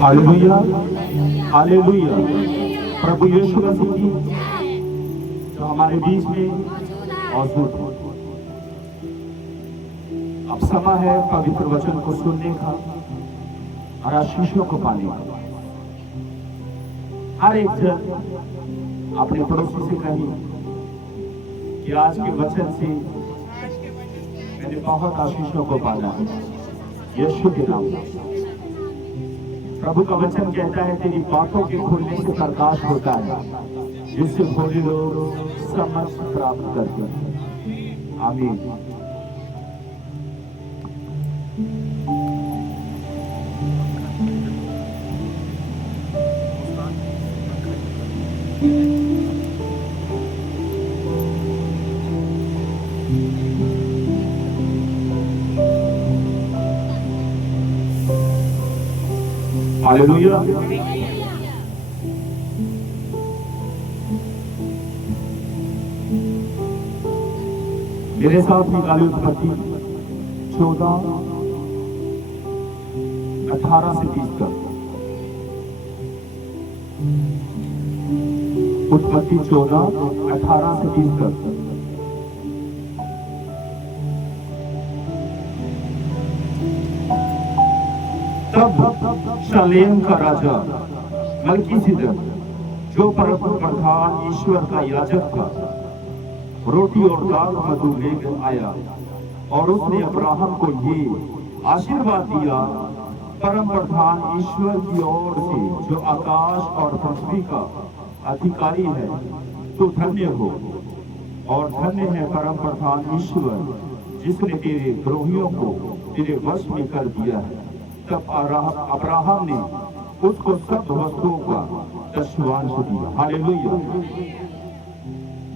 Hallelujah, hallelujah. प्रभु यीशु मसीह की जो हमारे बीच में मौजूद है। अब समय है पवित्र वचन को सुनने का और आशीषों को पाने का। हर एक जन अपने पड़ोसी से कही कि आज के वचन से मैंने बहुत आशीषों को पाना है, यीशु के नाम में। प्रभु का वचन कहता है तेरी बातों के खुलने से प्रकाश होता है, जिससे भोले लोग समझ प्राप्त करते हैं। आमीन। हालेलुया। मेरे साथ निकाली उत्पत्ति 14:18 से 30 तक। उत्पत्ति 14:18 से 30 तक। तब शालेम का राजा मल्कीसिदक, जो परम प्रधान ईश्वर का याजक था, रोटी और दाल मधु लेकर आया और उसने अब्राहम को ये आशीर्वाद दिया, परम प्रधान ईश्वर की ओर से जो आकाश और पृथ्वी का अधिकारी है, तो धन्य हो। और धन्य है परम प्रधान ईश्वर, जिसने तेरे द्रोहियों को तेरे वश में कर दिया है। तब अब्राहम ने उसको सब वस्तुओं का दशवांश दिया। हालेलुया।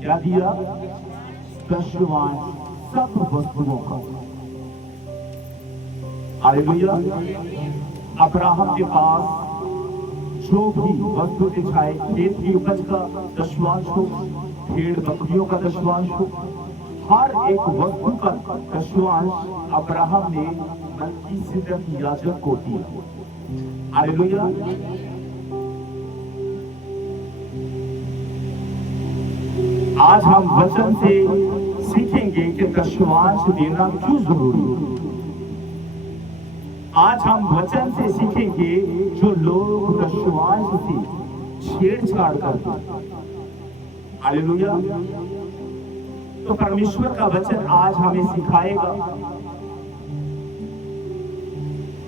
क्या दिया? दशवांश सब वस्तुओं का। हालेलुया। अब्राहम के पास जो भी वस्तु दिखाए, खेत की उपज का दशवांश हो, भेड़ बकरियों का दशवांश हो, हर एक वस्तु का दशवांश अब्राहम ने मल्कीसिदक याजक को दिया। हालेलुया। आज हम वचन से सीखेंगे कि दशवांश देना क्यों जरूरी है। आज हम वचन से सीखेंगे जो लोग दशवांश से छेड़छाड़ करते हैं। हालेलुया। तो परमेश्वर का वचन आज हमें सिखाएगा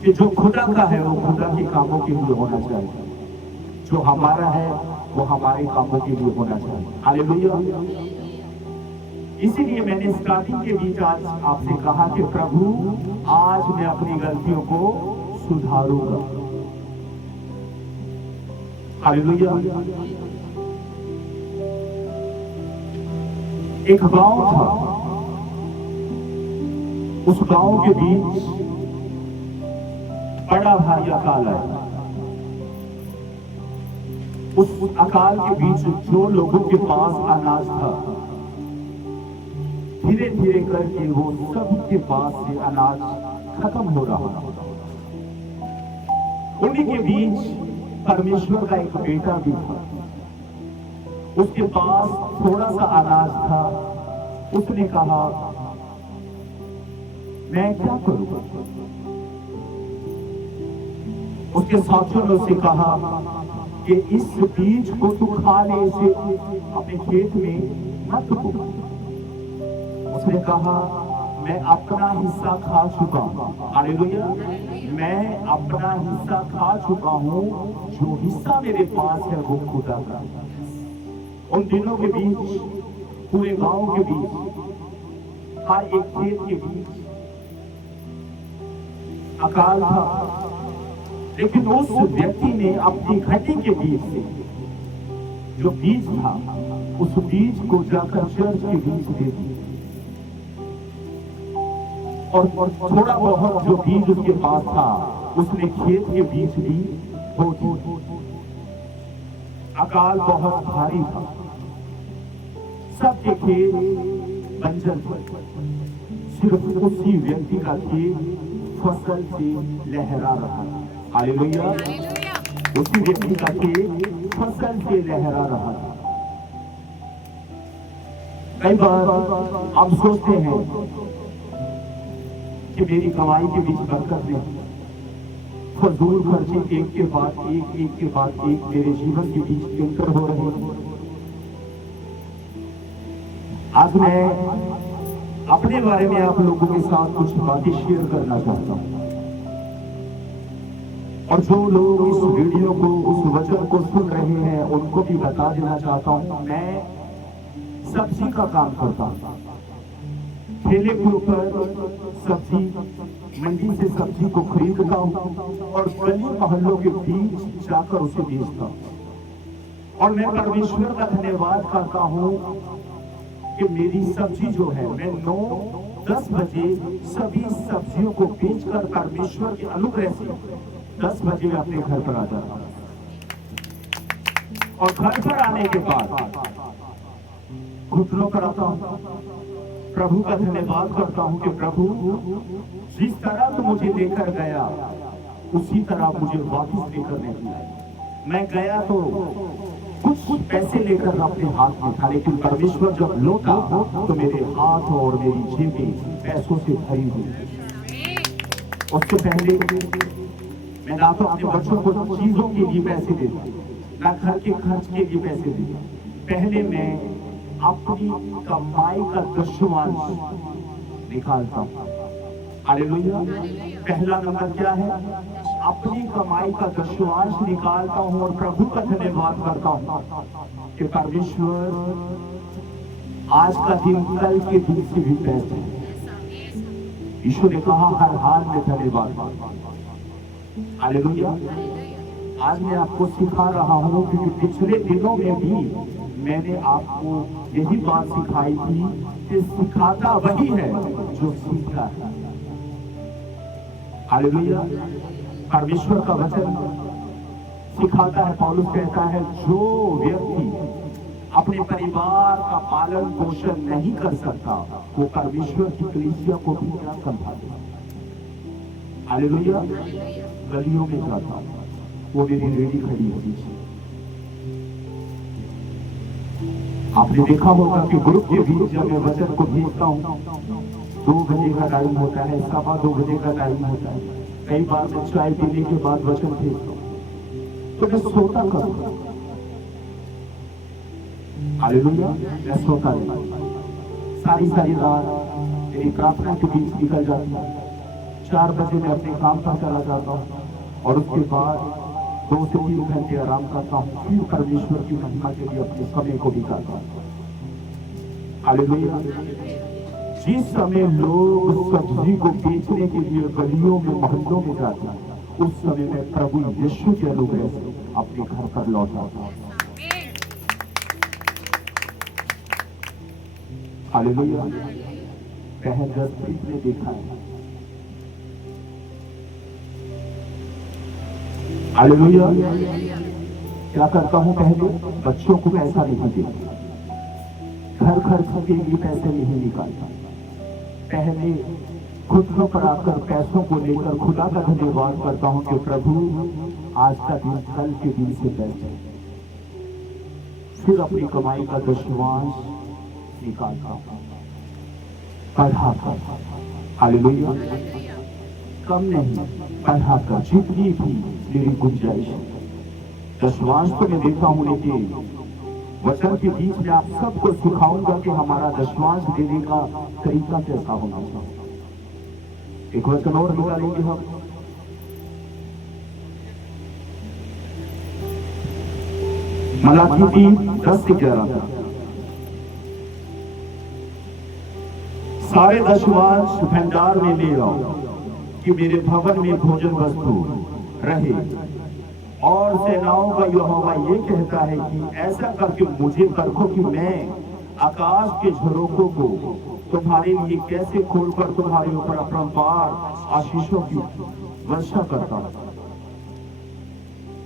कि जो खुदा का है वो खुदा के कामों के लिए होना चाहिए, जो हमारा है वो हमारे कामों के लिए होना चाहिए। हालेलुया। इसीलिए मैंने स्टार्टिंग के बीच आज आपसे कहा कि प्रभु आज मैं अपनी गलतियों को सुधारूंगा। हालेलुया। एक गांव था, उस गांव के बीच बड़ा भारी अकाल आया। उस अकाल के बीच जो लोगों के पास अनाज था, धीरे धीरे करके वो सबके पास से अनाज खत्म हो रहा था। उन्हीं के बीच परमेश्वर का एक बेटा भी था। उसके पास थोड़ा सा अनाज था। उसने कहा मैं क्या करूं? उसके साथियों ने उसे कहा कि इस बीज को तू खा ले, इसे अपने खेत में मत बो। उसने कहा मैं अपना हिस्सा खा चुका हूं। हालेलुया। मैं अपना हिस्सा खा चुका हूं, जो हिस्सा मेरे पास है वो खुदा का। उन दिनों के बीच, पूरे गांव के बीच, हर एक खेत के बीच अकाल था, लेकिन उस व्यक्ति ने अपनी घटी के बीच से जो बीज था, उस बीज को जाकर चर्च के बीच दे दिया। और थोड़ा बहुत जो बीज उसके पास था, उसने खेत के बीच भी बो दिया। अकाल बहुत भारी था, सबके खेत बंजर थे। सिर्फ उसी व्यक्ति का खेत फसल से लहरा रहा। हालेलुया। उसी व्यक्ति का खेत फसल से लहरा रहा था। कई बार आप सोचते हैं कि मेरी कमाई के बीच बरकत नहीं, फजूल खर्चे एक के बाद एक मेरे जीवन के बीच एंटर हो रहे हैं। आज मैं अपने बारे में आप लोगों के साथ कुछ बातें शेयर करना चाहता हूं, और जो लोग इस वीडियो को, उस वचन को सुन रहे हैं, उनको भी बता देना चाहता हूं। मैं सब्जी का काम करता हूं, ठेले के ऊपर सब्जी, मंडी से सब्जी को खरीदता हूं और गली मोहल्लों के बीच जाकर उसे बेचता हूं। और मैं परमेश्वर का धन्यवाद करता हूं कि मेरी सब्जी जो है, मैं 9-10 बजे सभी सब्जियों को बेचकर परमेश्वर के अनुग्रह से 10 बजे अपने घर पर आ जाता हूं। और घर पर आने के बाद घुटनों पर आता हूं, प्रभु का धन्यवाद करता हूं कि प्रभु जिस तरह तो मुझे लेकर गया उसी तरह मुझे वापस लेकर नहीं आया। मैं गया तो कुछ पैसे लेकर अपने हाथ में था, लेकिन परमेश्वर जब लौटा तो मेरे हाथ और मेरी जेबें पैसों से भरी हुई। उससे पहले मैं ना तो अपने बच्चों को चीजों के लिए पैसे देता, ना घर के खर्च के लिए पैसे देता। पहले मैं अपनी कमाई का दशमांश निकालता हूं। हालेलुया। पहला नंबर क्या है? अपनी कमाई का दशमांश निकालता हूं और प्रभु का धन्यवाद करता हूं कि परमेश्वर आज का दिन कल के दिन से भी बेहतर है। यीशु ने कहा हर हाल में धन्यवाद। हालेलुया। आज मैं आपको सिखा रहा हूं क्योंकि पिछले दिनों में भी मैंने आपको यही बात सिखाई थी कि सिखाता वही है जो सीखता है। हालेलुया। परमेश्वर का वचन सिखाता है, पौलुस कहता है जो व्यक्ति अपने परिवार का पालन पोषण नहीं कर सकता वो परमेश्वर की कलीसिया को भी क्या संभाले। हालेलुया। गलियों में जाता वो मेरी रेडी खड़ी होती थी। आपने देखा होगा कि ग्रुप के बीच जब मैं वचन को भेजता हूँ 2 बजे का टाइम होता है, 2:15 बजे का टाइम होता है। कई बार मैं चाय पीने के बाद वचन भेजता हूँ तो मैं सोता करूँ। हालेलुया। मैं सोता नहीं, सारी रात मेरी प्रार्थना के बीच निकल जाती है। 4 बजे मैं अपने काम पर चला जाता हूँ और उसके बाद 2 से 3 घंटे आराम करता हूँ, फिर परमेश्वर की महिमा के लिए अपने समय को बिताता हूँ। हालेलुया। जिस समय लोग सब्जी को बेचने के लिए गलियों में मोहल्लों में जाते हैं, उस समय में प्रभु यीशु के अनुग्रह से अपने घर पर लौट आता हूँ। हालेलुया। बहन जसप्रीत ने देखा है। हालेलुया। क्या करता हूं? पहले बच्चों को पैसा नहीं देता, घर खर्च के लिए पैसे नहीं निकालता। पहले घुटनों पर आकर पैसों को लेकर खुदा का धन्यवाद करता हूं कि प्रभु आज का दिन कल के दिन से बेहतर है। फिर अपनी कमाई का दशमांश निकालता हूं, बढ़ाकर। हालेलुया। कम नहीं, बढ़ाकर जितनी भी मेरी गुंजाइश है। दशमांश तो मैं देता हूं, लेकिन वचन के बीच में आप सबको सिखाऊंगा कि हमारा दशमांश देने का तरीका कैसा होना चाहिए। एक वचन और निकालेंगे हम, मलाकी 3:10-11। सारे दशमांश भंडार में ले आओ कि मेरे भवन में भोजन वस्तु रहे। और सेनाओं का यहोवा ये कहता है कि ऐसा करके मुझे परखो कि मैं आकाश के झरोखों को तुम्हारे लिए कैसे खोलकर तुम्हारे ऊपर अपरंपार आशीषों की वर्षा करता हूं।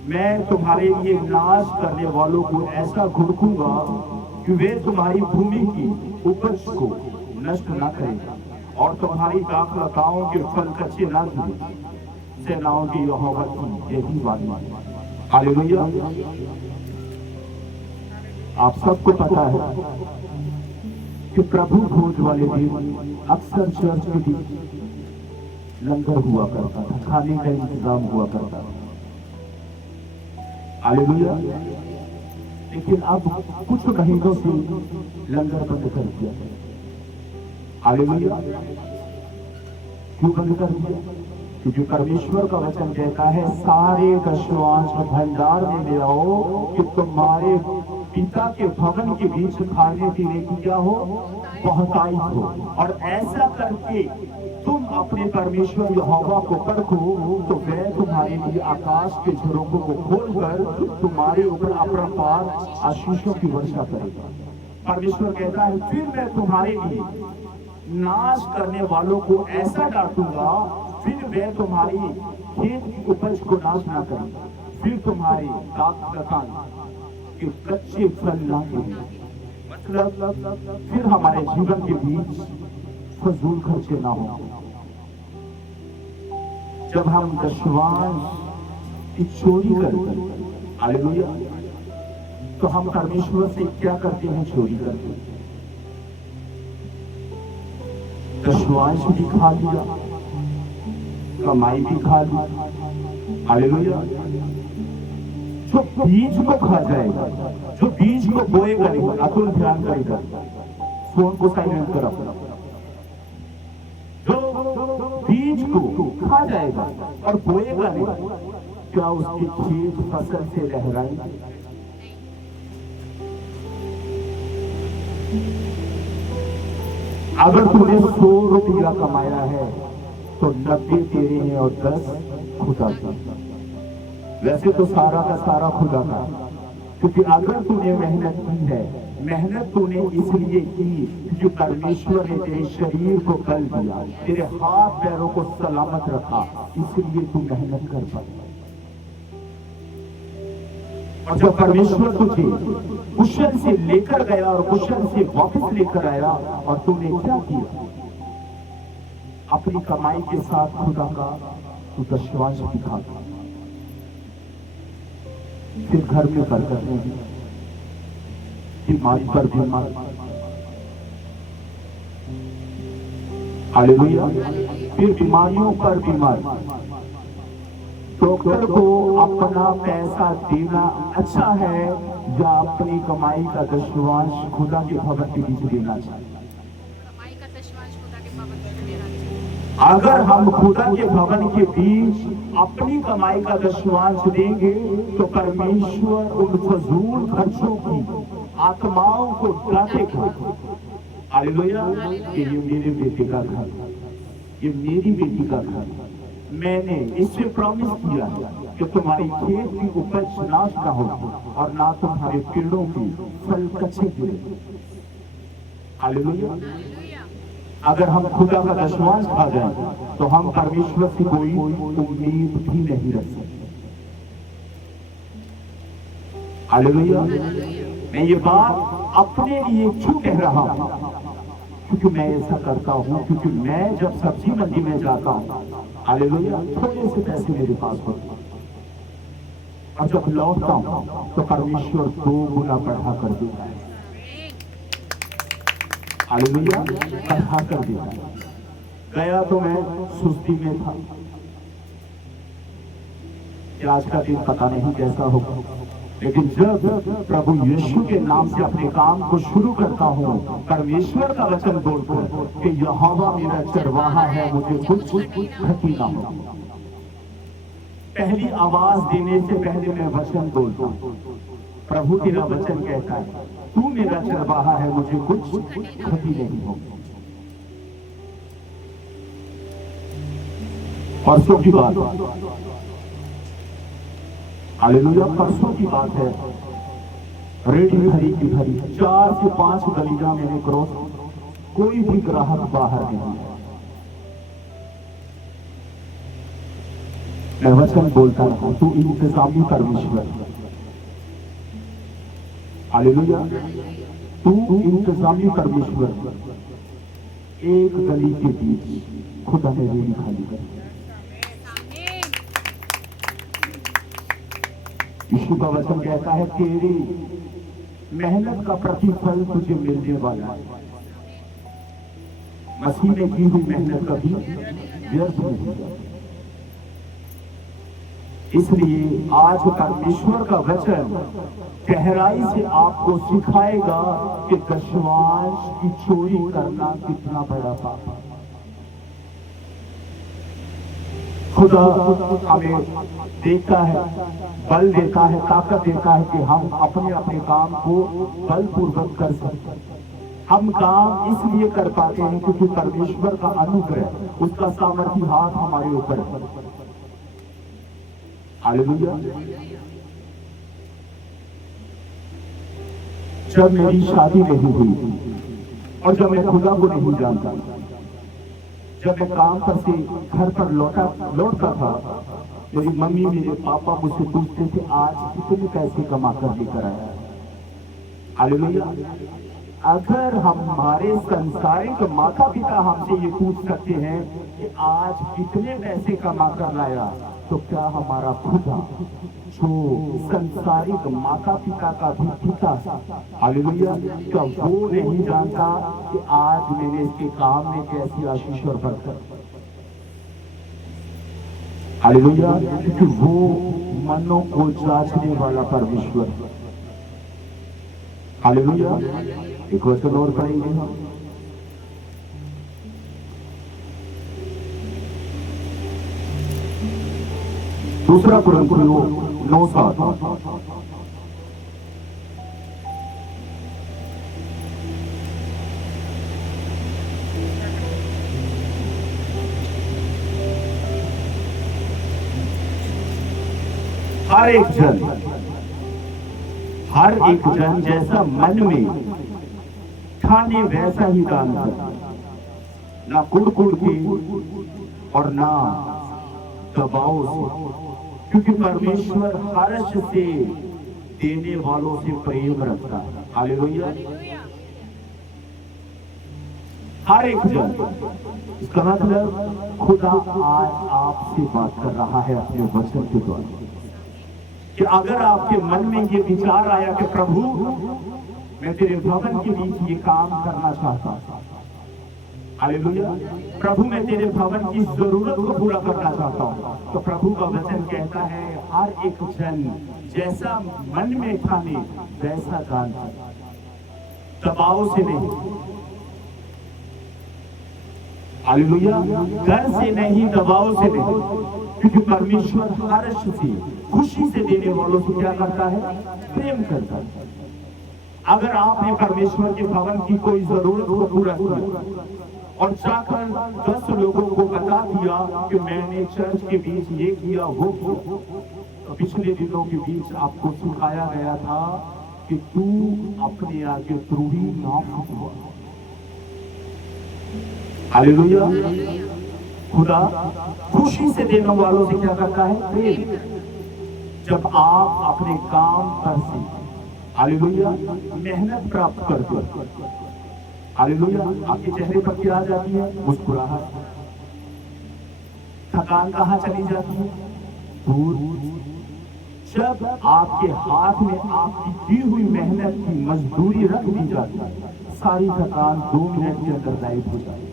मैं तुम्हारे लिए नाश करने वालों को ऐसा घुड़कूंगा कि वे तुम्हारी भूमि की उपज को नष्ट न करें और तुम्हारी दाखलताओं के फल कच्चे न गिरे। सेनाओं की यहोवा की यही वाणी है। हालेलुया। आप सबको पता है कि प्रभु भोज वाले दिन अक्सर चर्च के बीच लंगर हुआ करता था, खाने का इंतजाम हुआ करता था। हालेलुया। लेकिन अब कुछ महीनों से लंगर बंद कर दिया। हालेलुया। क्यों बंद कर दिया? क्योंकि परमेश्वर का वचन कहता है सारे दशवांश भंडार में ले आओ कि तुम्हारे पिता के भवन के बीच खाने पीने की क्या हो, बहुतायत हो। और ऐसा करके तुम अपने परमेश्वर यहोवा को परखो तो वह तुम्हारे लिए आकाश के झरोखों को खोलकर तुम्हारे ऊपर अपरंपार आशीषों की वर्षा करेगा। परमेश्वर कहता है फिर मैं तुम्हारे लिए नाश करने वालों को ऐसा डांटूंगा, फिर वे तुम्हारी खेत की उपज को नाश ना करेंगे, फिर तुम्हारे दाखलतान के कच्चे फल ना गिरेंगे। मतलब फिर हमारे जीवन के बीच फजूल खर्चे ना हो। जब हम दशवांश की चोरी करते हैं, हालेलुया, तो हम परमेश्वर से क्या करते हैं? चोरी करते हैं। दशवांश भी खा लिया, कमाई भी खा ली। हालेलुया। जो बीज को खा जाएगा, जो बीज को बोएगा नहीं, अतुल ध्यान करेगा। फोन को साइलेंट करो। जो बीज को खा जाएगा और बोएगा नहीं, क्या उसके खेत फसल से लहराएंगे? अगर तूने 100 रुपया कमाया है तो 90 तेरे हैं और 10 खुदा का। वैसे तो सारा का सारा खुदा का, क्योंकि अगर तूने मेहनत की है, मेहनत तूने इसलिए की क्योंकि परमेश्वर ने तेरे शरीर को बल दिया, तेरे हाथ पैरों को सलामत रखा, इसलिए तू मेहनत कर पाया। और जब परमेश्वर तुझे कुशल से लेकर गया और कुशल से वापस लेकर आया और तूने क्या किया? अपनी कमाई के साथ खुदा का तू दशवांश दिखा, फिर घर में बरकत नहीं, बीमारी पर बीमार। हालेलुया। फिर बीमारियों पर बीमार। डॉक्टर को अपना पैसा देना अच्छा है या अपनी कमाई का दशवांश खुदा के भवन के बीच देना चाहिए? कमाई का दशवांश खुदा के भवन में देना चाहिए। अगर हम खुदा के भवन के बीच अपनी कमाई का दशवांश देंगे तो परमेश्वर उन फजूल खर्चों की आत्माओं को डांटेगा। हालेलुया। ये मेरे बेटे का घर, ये मेरी बेटी का घर, मैंने इससे प्रॉमिस किया कि तुम्हारी खेत की उपज नाश ना हो और ना तुम्हारे पेड़ों की फल कच्चे गिरे। हालेलुया। अगर हम खुदा का दशवांश खा जाएं तो हम परमेश्वर से कोई उम्मीद भी नहीं रख सकते। हालेलुया। मैं ये बात अपने लिए क्यों कह रहा हूं? क्योंकि मैं ऐसा करता हूं, क्योंकि मैं जब सब्जी मंडी में जाता हूं, हालेलुया, थोड़े से पैसे मेरे पास होते हैं और जब लौटता हूं तो परमेश्वर 2 गुना बढ़ा कर देता है। हालेलुया। बढ़ा कर देता है। गया तो मैं सुस्ती में था, कि आज का दिन पता नहीं कैसा होगा, लेकिन जब प्रभु यीशु के नाम से अपने काम को शुरू करता हूँ, परमेश्वर का वचन बोलकर कि यहोवा मेरा चरवाहा है, मुझे कुछ क्षति ना हो। पहली आवाज देने से पहले मैं वचन बोलता हूँ, प्रभु तेरा वचन कहता है तू मेरा चरवाहा है, मुझे कुछ क्षति नहीं हो। परसों की बात, हालेलुया, परसों की बात है। रेडी भरी की भरी 4 से 5 गलियां मैंने क्रॉस, कोई भी ग्राहक बाहर नहीं। मैं वचन बोलता रहा, तू इंतजामी परमेश्वर, हालेलुया, तू इंतजामी परमेश्वर। एक गली के बीच खुदा ने रेडी खाली कर, यीशु का वचन कहता है तेरी मेहनत का प्रतिफल तुझे मिलने वाला है। मसीह में की हुई मेहनत कभी व्यर्थ नहीं जाती। इसलिए आज परमेश्वर का वचन गहराई से आपको सिखाएगा कि दशमांश की चोरी करना कितना बड़ा पाप है। खुदा हमें देता है, बल देता है, ताकत देता है कि हम अपने अपने काम को बलपूर्वक कर सकते हैं। हम काम इसलिए कर पाते हैं क्योंकि परमेश्वर का अनुग्रह, उसका सामर्थी हाथ हमारे ऊपर है। हालेलुया। जब मेरी शादी नहीं हुई और जब मैं खुदा को नहीं जानता, जब मैं काम पर से घर पर लौटता था, मेरी मम्मी मेरे पापा मुझसे पूछते थे आज कितने पैसे कमा कर लेकर आया। हालेलुया। अगर हमारे संसारिक माता पिता हमसे ये पूछ सकते हैं कि आज कितने पैसे कमा कर लाया, तो क्या हमारा खुदा जो संसारिक माता पिता का भी पिता, हालेलुया, क्या वो नहीं जानता कि आज मैंने इसके काम में कैसी आशीष और बरकत। हालेलुया। क्योंकि वो मनों को जांचने वाला परमेश्वर। हालेलुया। एक वचन और पढ़ेंगे हम। दूसरा कुरिन्थियों 9:7। हर एक जन जैसा मन में ठाने वैसा ही दान कर, ना कुड़ के और ना दबाव से, क्योंकि परमेश्वर हर्ष से देने वालों से प्रेम रखता है। हालेलुया। हर एक जन, इसका मतलब खुदा आज आपसे बात कर रहा है अपने वचन के द्वारा कि अगर आपके मन में ये विचार आया कि प्रभु मैं तेरे भवन के बीच ये काम करना चाहता हूं, हालेलुया, प्रभु मैं तेरे भवन की जरूरत को पूरा करना चाहता हूं, तो प्रभु का वचन कहता है हर एक जन जैसा मन में ठाने वैसा दान, दबाव से नहीं, हालेलुया, डर से नहीं, दबाव से नहीं, क्योंकि परमेश्वर हर्ष से, खुशी से देने वालों से क्या करता है? प्रेम करता है। अगर आपने परमेश्वर के भवन की कोई जरूरत को पूरा किया और जाकर 10 लोगों को बता दिया कि मैंने चर्च के बीच ये किया वो किया, तो पिछले दिनों के बीच आपको सिखाया गया था कि तू अपने आगे द्रोही ना हुआ। हालेलुया। खुदा खुशी से देने वालों से क्या करता है? प्रेम। जब आप अपने काम पर से, हालेलुया, मेहनत प्राप्त करते हो, हालेलुया, आपके चेहरे पर क्या आ जाती है? मुस्कुराहट। थकान कहाँ चली जाती है? दूर। जब आपके हाथ में आपकी दी हुई मेहनत की मजदूरी रख दी जाती है, सारी थकान 2 मिनट के अंदर गायब हो जाती है,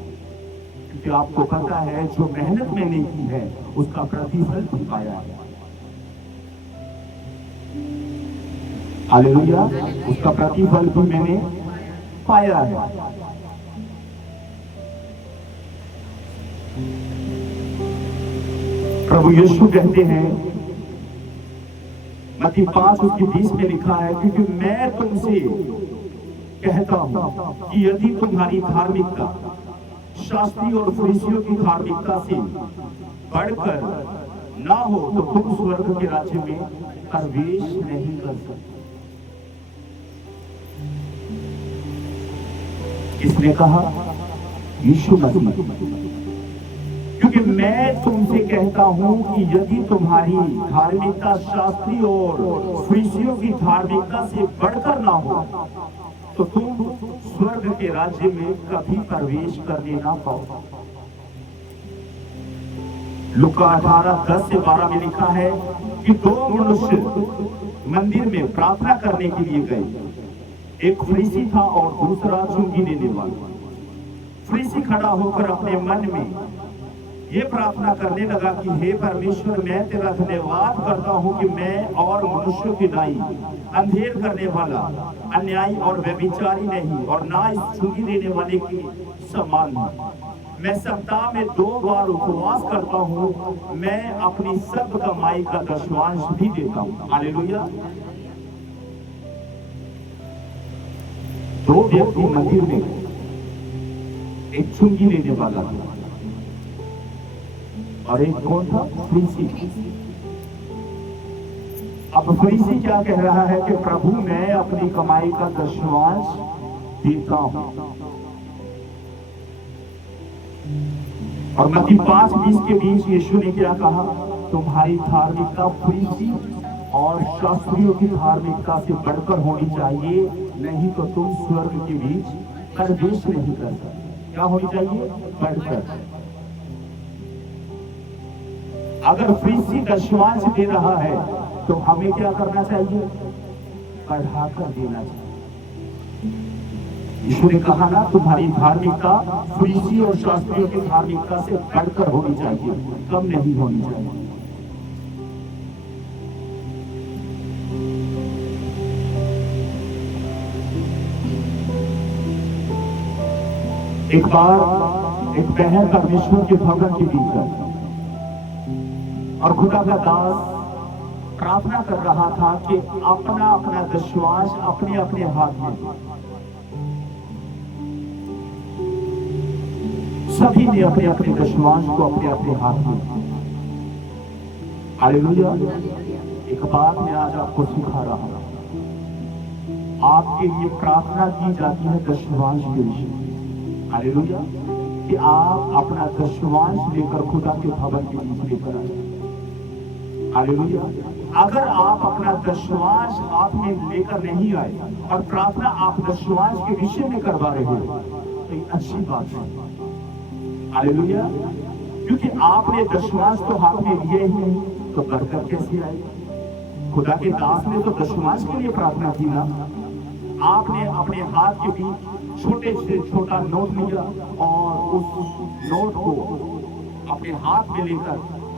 क्योंकि आपको पता है जो मेहनत मैंने की है उसका प्रतिफल भी पाया है। हालेलुया, उसका प्रतिफल भी मैंने पाया है। प्रभु यीशु कहते हैं, मत्ती 5:20 में लिखा है, क्योंकि मैं तुमसे कहता हूं कि यदि तुम्हारी धार्मिकता शास्त्री और फरीसियों की धार्मिकता से बढ़कर ना हो तो तुम स्वर्ग के राज्य में प्रवेश नहीं कर सकते। किसने कहा? यीशु मसीह। क्योंकि मैं तुमसे कहता हूं कि यदि तुम्हारी धार्मिकता शास्त्री और फरीसियों की धार्मिकता से बढ़कर ना हो तो तुम स्वर्ग के राज्य में कभी प्रवेश करने ना पाओ। लूका 18:10-12 में लिखा है कि 2 मनुष्य मंदिर में प्रार्थना करने के लिए गए। एक फरीसी था और दूसरा चुंगी लेने वाला। फरीसी खड़ा होकर अपने मन में ये प्रार्थना करने लगा कि हे परमेश्वर, मैं तेरा धन्यवाद करता हूं कि मैं और मनुष्यों की दाई अंधेर करने वाला, अन्यायी और व्यभिचारी नहीं, और ना इस चुंगी लेने वाले की समान हूं। मैं सप्ताह में 2 बार उपवास करता हूं। मैं अपनी सब कमाई का दशमांश भी देता हूं। हालेलुया। 2 व्यक्ति मंदिर में गए। एक चुंगी लेने वाला था और एक कौन था? फरीसी। अब फरीसी क्या कह रहा है कि प्रभु, मैं अपनी कमाई का दशमांश देता हूं। और मत्ती 5:20 के बीच यीशु ने क्या कहा? तुम्हारी धार्मिकता फरीसी और शास्त्रियों की धार्मिकता से बढ़कर होनी चाहिए, नहीं तो तुम स्वर्ग के बीच प्रवेश नहीं कर सकते। क्या होनी चाहिए? बढ़कर। अगर फरीसी दशमांश दे रहा है तो हमें क्या करना चाहिए? बढ़ाकर देना चाहिए। यीशु ने कहा ना, तुम्हारी धार्मिकता फरीसी और शास्त्रियों की धार्मिकता से बढ़कर होनी चाहिए, कम नहीं होनी चाहिए। एक बार एक बहन परमेश्वर के भवन के भीतर और खुदा का दास प्रार्थना कर रहा था कि अपना अपना दशमांश अपने अपने हाथ में। सभी ने अपने अपने दशमांश को अपने अपने हाथ में। हालेलुया। एक बात मैं आज आपको सिखा रहा हूं। आपके लिए प्रार्थना की जाती है दशमांश के विषय। हालेलुया। कि आप अपना दशमांश लेकर खुदा के भवन के बीच लेकर आए। हालेलुया। अगर आप अपना दशमांश हाथ में लेकर नहीं आए और प्रार्थना आप दशमांश के विषय में करवा रहे हो तो ये अच्छी बात है। हालेलुया। क्योंकि आपने दशमांश तो हाथ में लिए ही नहीं तो बरकत कैसे आएगी? खुदा के दास ने तो दशमांश के लिए प्रार्थना की ना। आपने अपने हाथ के बीच छोटे से छोटा नोट लिया और उस नोट को अपने हाथ में लेकर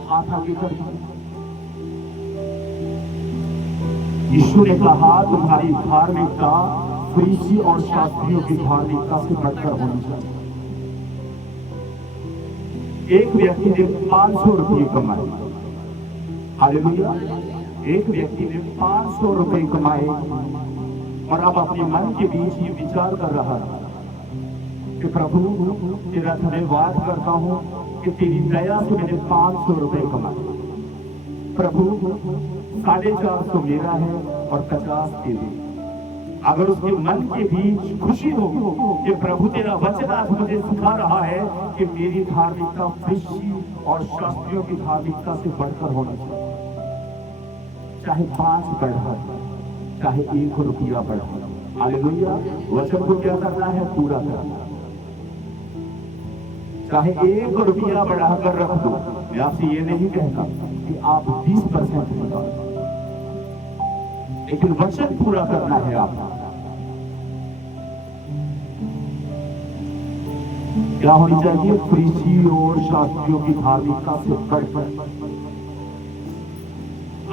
हाथ आगे कर दिया। यीशु ने कहा, तुम्हारी धार्मिकता फरीसी और शास्त्रियों की धार्मिकता से बढ़कर होनी चाहिए। एक व्यक्ति ने 500 रुपये कमाए। हालेलुया। एक व्यक्ति ने 500 रुपये कमाए और अब अपने मन के बीच ये विचार कर रहा था कि प्रभु, तेरा धन्यवाद करता हूं कि तेरी दया से मैंने 500 रुपये कमाए। प्रभु, 450 मेरा है और 50 तेरे। अगर उसके मन के बीच खुशी हो कि प्रभु तेरा वचन आज मुझे सिखा रहा है कि मेरी धार्मिकता फरीसी और शास्त्रियों की धार्मिकता से बढ़कर होना चाहिए, चाहे 5 बढ़ा, चाहे 1 रुपया बढ़ा। हालेलुया। वचन को क्या करना है? पूरा करना। चाहे 1 रुपया बढ़ाकर रख दो। मैं आपसे ये नहीं कहता कि आप 20% निकालो, लेकिन वचन पूरा करना है आपको। क्या होनी चाहिए? फरीसी और शास्त्रियों की धार्मिकता से बढ़कर।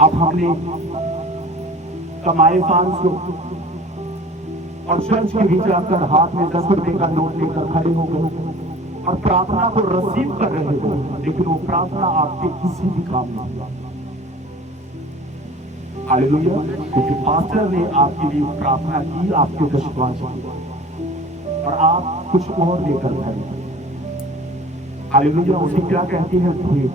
अब हमने कमाए 500 और चर्च के भीतर आकर हाथ में 10 रुपए का नोट लेकर खड़े हो गए और प्रार्थना को रिसीव कर रहे हो, लेकिन वो प्रार्थना आपके किसी भी काम नहीं। हालेलुया। क्योंकि पास्टर ने आपके लिए प्रार्थना की, आपके दशमांश और आप कुछ और लेकर खड़े। हालेलुया। उसे क्या कहती है? भेंट।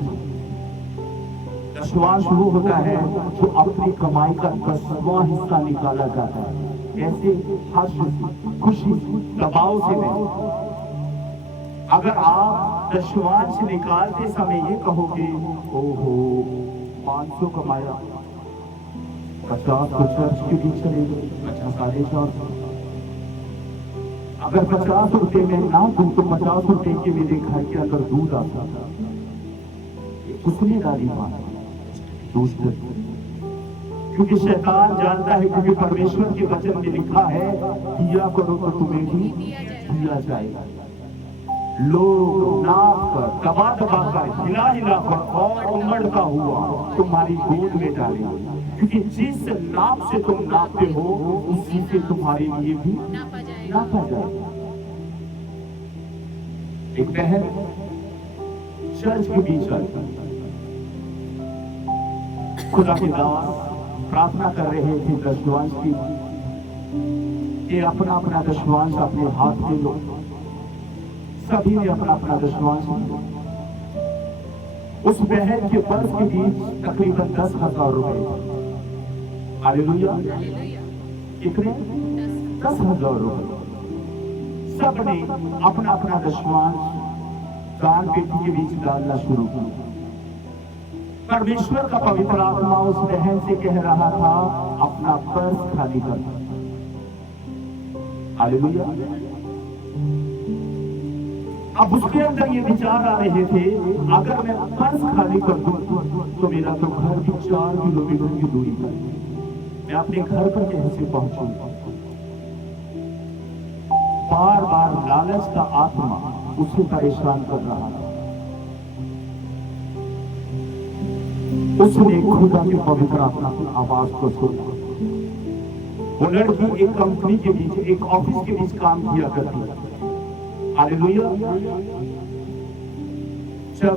दशमांश वो होता है जो अपनी कमाई का 10वां हिस्सा निकाला जाता है। ऐसे हर्ष से, खुशी से, दबाव से नहीं। अगर आप दशमांश निकालते समय ये कहोगे, ओहो 500 कमाया, 50 तो चर्च के बीच चले गए, 450। अगर 50 रुपए में ना दूं तो 50 रुपए के मेरे घर के अंदर दूध आता था। उसने गाली मारा दूसरे। क्योंकि शैतान जानता है, क्योंकि परमेश्वर के वचन में लिखा है, दिया करो तो तुम्हें भी दिया जाएगा। लोग नाप कर, दबा दबा कर, हिला हिला कर और उमड़ता हुआ तुम्हारी गोद में डालेंगे, क्योंकि जिस नाप से तुम नापते हो उसी से तुम्हारे लिए भी नापा जाएगा। एक बहन चर्च के बीच आई, खुदा के दास प्रार्थना कर रहे थे दशवांश की, कि अपना अपना दशवांश अपने हाथ में लो। सभी ने अपना अपना दशवांश लिया। उस बहन के पर्स के बीच तकरीबन 10,000 रुपए। हालेलुया। कितने? 10,000 रुपए। सबने अपना अपना दशवांश दान पेटी के बीच डालना शुरू किया। परमेश्वर का पवित्र आत्मा उस बहन से कह रहा था, अपना पर्स खाली कर। हालेलुया। अब उसके अंदर ये विचार आ रहे थे, अगर मैं पर्स खाली कर दूं तो मेरा तो घर भी 4 किलोमीटर की दूरी पर, मैं अपने घर पर कैसे पहुंचूंगा? बार बार लालच का आत्मा उसे परेशान कर रहा था। उसने खुदा की पवित्र आत्मा की आवाज को सुना। वो लड़की एक कंपनी के बीच, एक ऑफिस के बीच काम किया करती है। हालेलुया। जब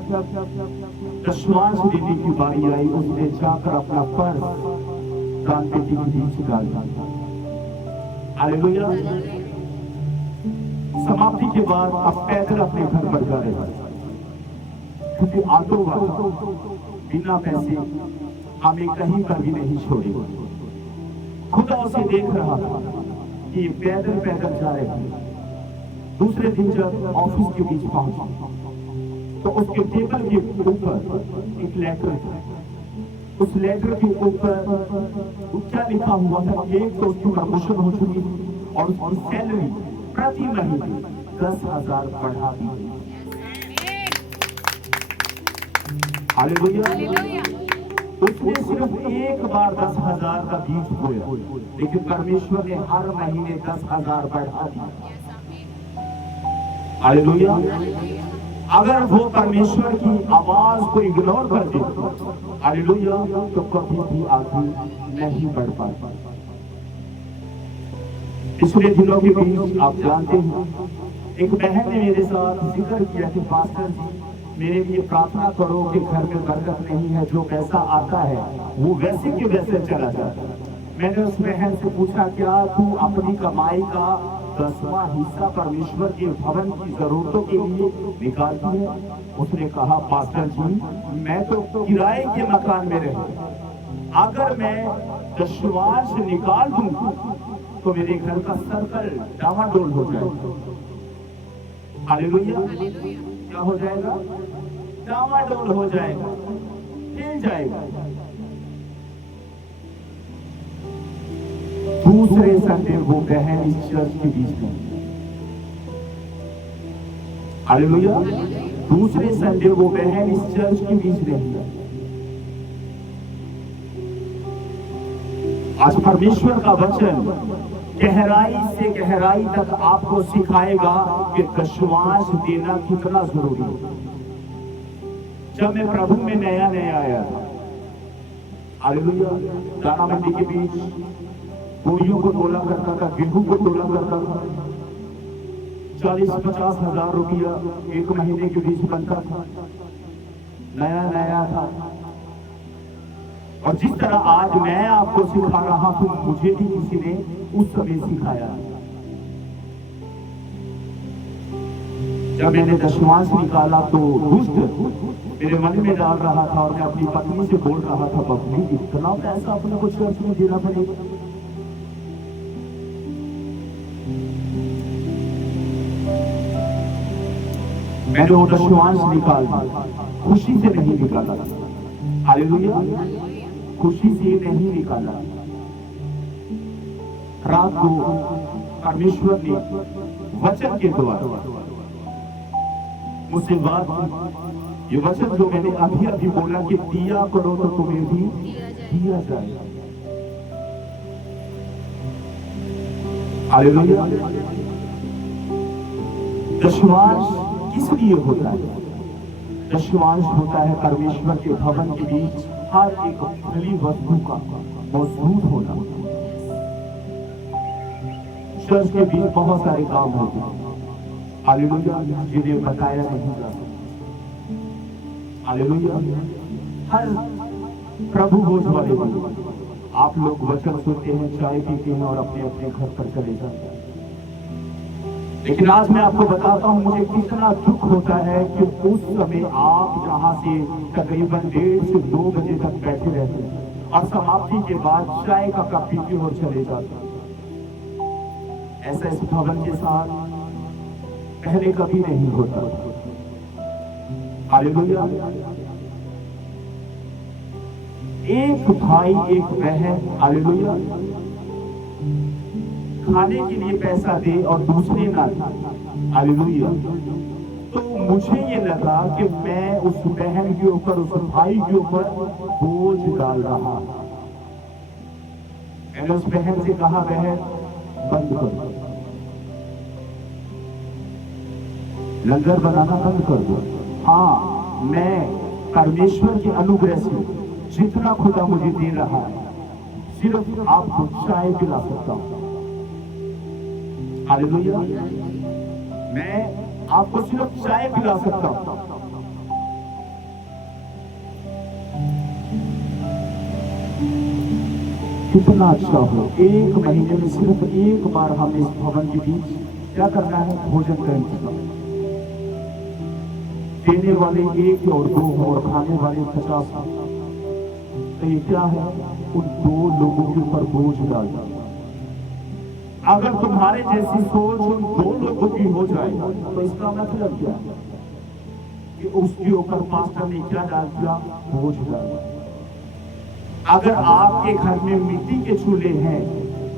दशवांश देने की बारी आई, उसने जाकर अपना पर्स दान पेटी के बीच डाल दिया। हालेलुया। समाप्ति के बाद अब पैदल अपने घर पर जा रहे हैं, क्योंकि ऑटो वाला बिना पैसे हमें कहीं पर भी नहीं छोड़ेगा। खुदा उसे देख रहा था कि पैदल पैदल जा रहे हैं। दूसरे दिन जब ऑफिस के बीच पहुंचा तो उसके टेबल के ऊपर एक लेटर था। उस लेटर के ऊपर क्या लिखा हुआ था? एक तो उसकी प्रमोशन हो चुकी थी और उसकी सैलरी प्रति महीने 10,000 बढ़ा दी। हालेलुया। उसने सिर्फ एक बार 10,000 का बीज बोया, लेकिन परमेश्वर ने हर महीने 10,000 बढ़ा दिया। हालेलुया। अगर वो परमेश्वर की आवाज को इग्नोर कर दे, हालेलुया, तो कभी भी आगे नहीं बढ़ पाता। पिछले दिनों के बीच आप जानते हैं, एक बहन ने मेरे साथ जिक्र किया कि पास्टर जी, मेरे लिए प्रार्थना करो कि घर में बरकत नहीं है, जो पैसा आता है वो वैसे के वैसे चला जाता है। मैंने उस बहन से पूछा, क्या तू अपनी कमाई का 10वां हिस्सा परमेश्वर के भवन की जरूरतों के लिए निकालती है? उसने कहा, पास्टर जी, मैं तो किराए के मकान में रहता, अगर मैं दशवांश निकाल दूं तो मेरे घर का सर्कल डामाडोल हो जाएगा। हालेलुया। क्या हो जाएगा? डामाडोल हो जाएगा, हिल जाएगा। दूसरे संडे वो बहन इस चर्च के बीच में, हालेलुया, दूसरे संडे वो बहन इस चर्च के बीच में। आज परमेश्वर का वचन गहराई से गहराई तक आपको सिखाएगा कि दशवांश देना कितना जरूरी है। जब मैं प्रभु में नया नया आया था, हालेलुया, दाना मंडी के बीच बोरियों को तोला करता था, गेहूं को तोला करता था। 40-50 हजार रुपया एक महीने के बीच बनता था, नया नया था। और जिस तरह आज मैं आपको सिखा रहा हूं, मुझे भी किसी ने उस समय सिखाया। जब मैंने दशवांश निकाला तो दुष्ट मेरे मन में डाल रहा था और मैं अपनी पत्नी से बोल रहा था, बबली, इतना पैसा अपने को चर्च में देना पड़ेगा? मैंने वो दशवांश निकाल दिया, खुशी से नहीं निकाला। हालेलुया, खुशी से नहीं निकाला। रात को परमेश्वर ने वचन के द्वारा मुझसे बात की। ये वचन जो मैंने अभी अभी बोला कि दिया करो तो तुम्हें भी दिया जाएगा। हालेलुया। दशमांश किस लिए होता है? दशमांश होता है परमेश्वर के भवन के बीच हर एक भली वस्तु का मौजूद होना। चर्च के बीच बहुत सारे काम होते हैं, हालेलुया, जिन्हें बताया नहीं जा सकता। हालेलुया। हर प्रभु भोज वाले दिन आप लोग वचन सुनते हैं, चाय पीते हैं और अपने अपने घर पर चले जाते हैं। लेकिन आज मैं आपको बताता हूं, मुझे कितना दुख होता है कि उस समय आप यहाँ से तकरीबन 1:30 से 2 बजे तक बैठे रहते हैं और समाप्ति के बाद चाय का कप पीते और चले जाते हैं। ऐसा इस भवन के साथ पहले कभी नहीं होता। हालेलुया। एक भाई एक बहन, हालेलुया, खाने के लिए पैसा दे और दूसरे ना दे, हालेलुया, तो मुझे ये लगा कि मैं उस बहन के ऊपर, उस भाई के ऊपर बोझ डाल रहा। मैंने उस बहन से कहा, बहन बंद करो, लंगर बनाना बंद कर दो। हाँ, मैं परमेश्वर के अनुग्रह से जितना खुदा मुझे दे रहा है, सिर्फ आपको चाय पिला सकता हूं। हालेलुया। मैं आपको सिर्फ चाय पिला सकता हूं। कितना अच्छा हो, एक महीने में सिर्फ एक बार हमें इस भवन के बीच क्या करना है? भोजन का इंतजाम। देने वाले 1 और 2 और खाने वाले 50 हो। तो ये क्या है? उन 2 लोगों के ऊपर बोझ डाल दिया। अगर तुम्हारे जैसी सोच उन 2 लोगों की हो जाए तो इसका मतलब क्या है? कि उसके ऊपर पास्टर ने क्या डाल दिया? बोझ डाल दिया। अगर आपके घर में मिट्टी के चूल्हे हैं,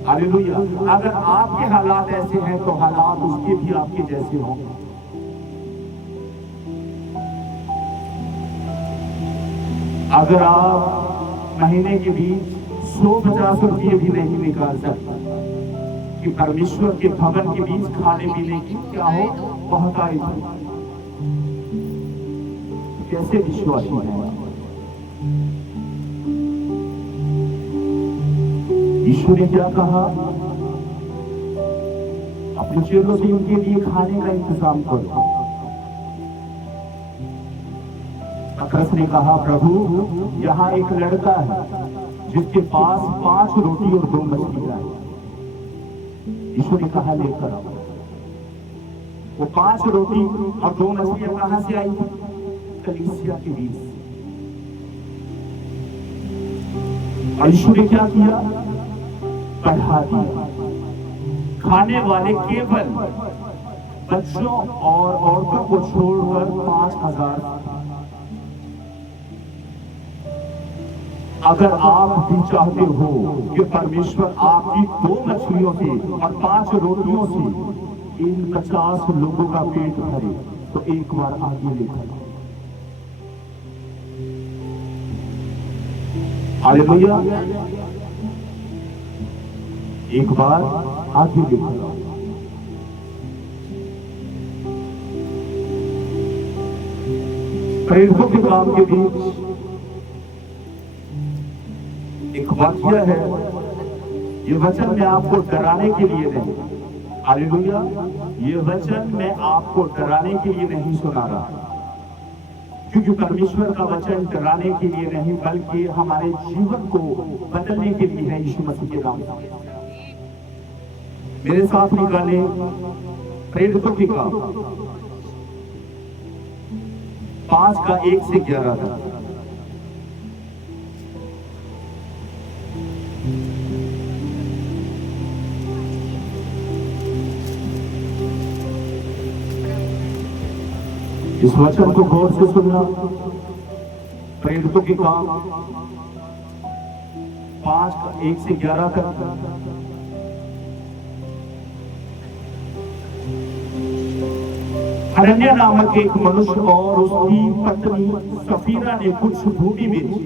हालेलुया, अगर आपके हालात ऐसे हैं तो हालात उसके भी आपके जैसे होंगे। अगर आप महीने के बीच 150 रुपये भी नहीं निकाल सकते कि परमेश्वर के भवन के बीच खाने पीने की क्या हो, बहुतायत हो, कैसे विश्वासी है? यीशु ने क्या कहा? अपने चेलों से उनके लिए खाने का इंतजाम करो। पतरस ने कहा, प्रभु यहाँ एक लड़का है जिसके पास 5 रोटी और 2 मछलियां हैं। यीशु ने कहा, लेकर आओ। वो 5 रोटी और 2 मछलियां कहां से आई? कलीसिया के बीच। और यीशु ने क्या किया? बढ़ा दिया। खाने वाले केवल बच्चों और औरतों को छोड़कर 5000। अगर आप भी चाहते हो कि परमेश्वर आपकी 2 मछलियों से और 5 रोटियों से इन 50 लोगों का पेट भरे, तो एक बार आगे लेकर आओ। हालेलुया। एक बार आगे लेकर आओ। प्रेरितों के काम के बीच एक वाक्य है। ये वचन मैं आपको डराने के लिए नहीं, हालेलुया, ये वचन मैं आपको डराने के लिए नहीं सुना रहा, क्योंकि परमेश्वर का वचन डराने के लिए नहीं बल्कि हमारे जीवन को बदलने के लिए है। यीशु मसीह के नाम से मेरे साथ निकाले प्रेरितों के काम 5 का 1 से 11 तक। इस वचन को गौर से सुनना। प्रेरितों के काम 5 का 1 से 11 तक। हनन्याह नामक एक मनुष्य और उसकी पत्नी सफीरा ने कुछ भूमि बेची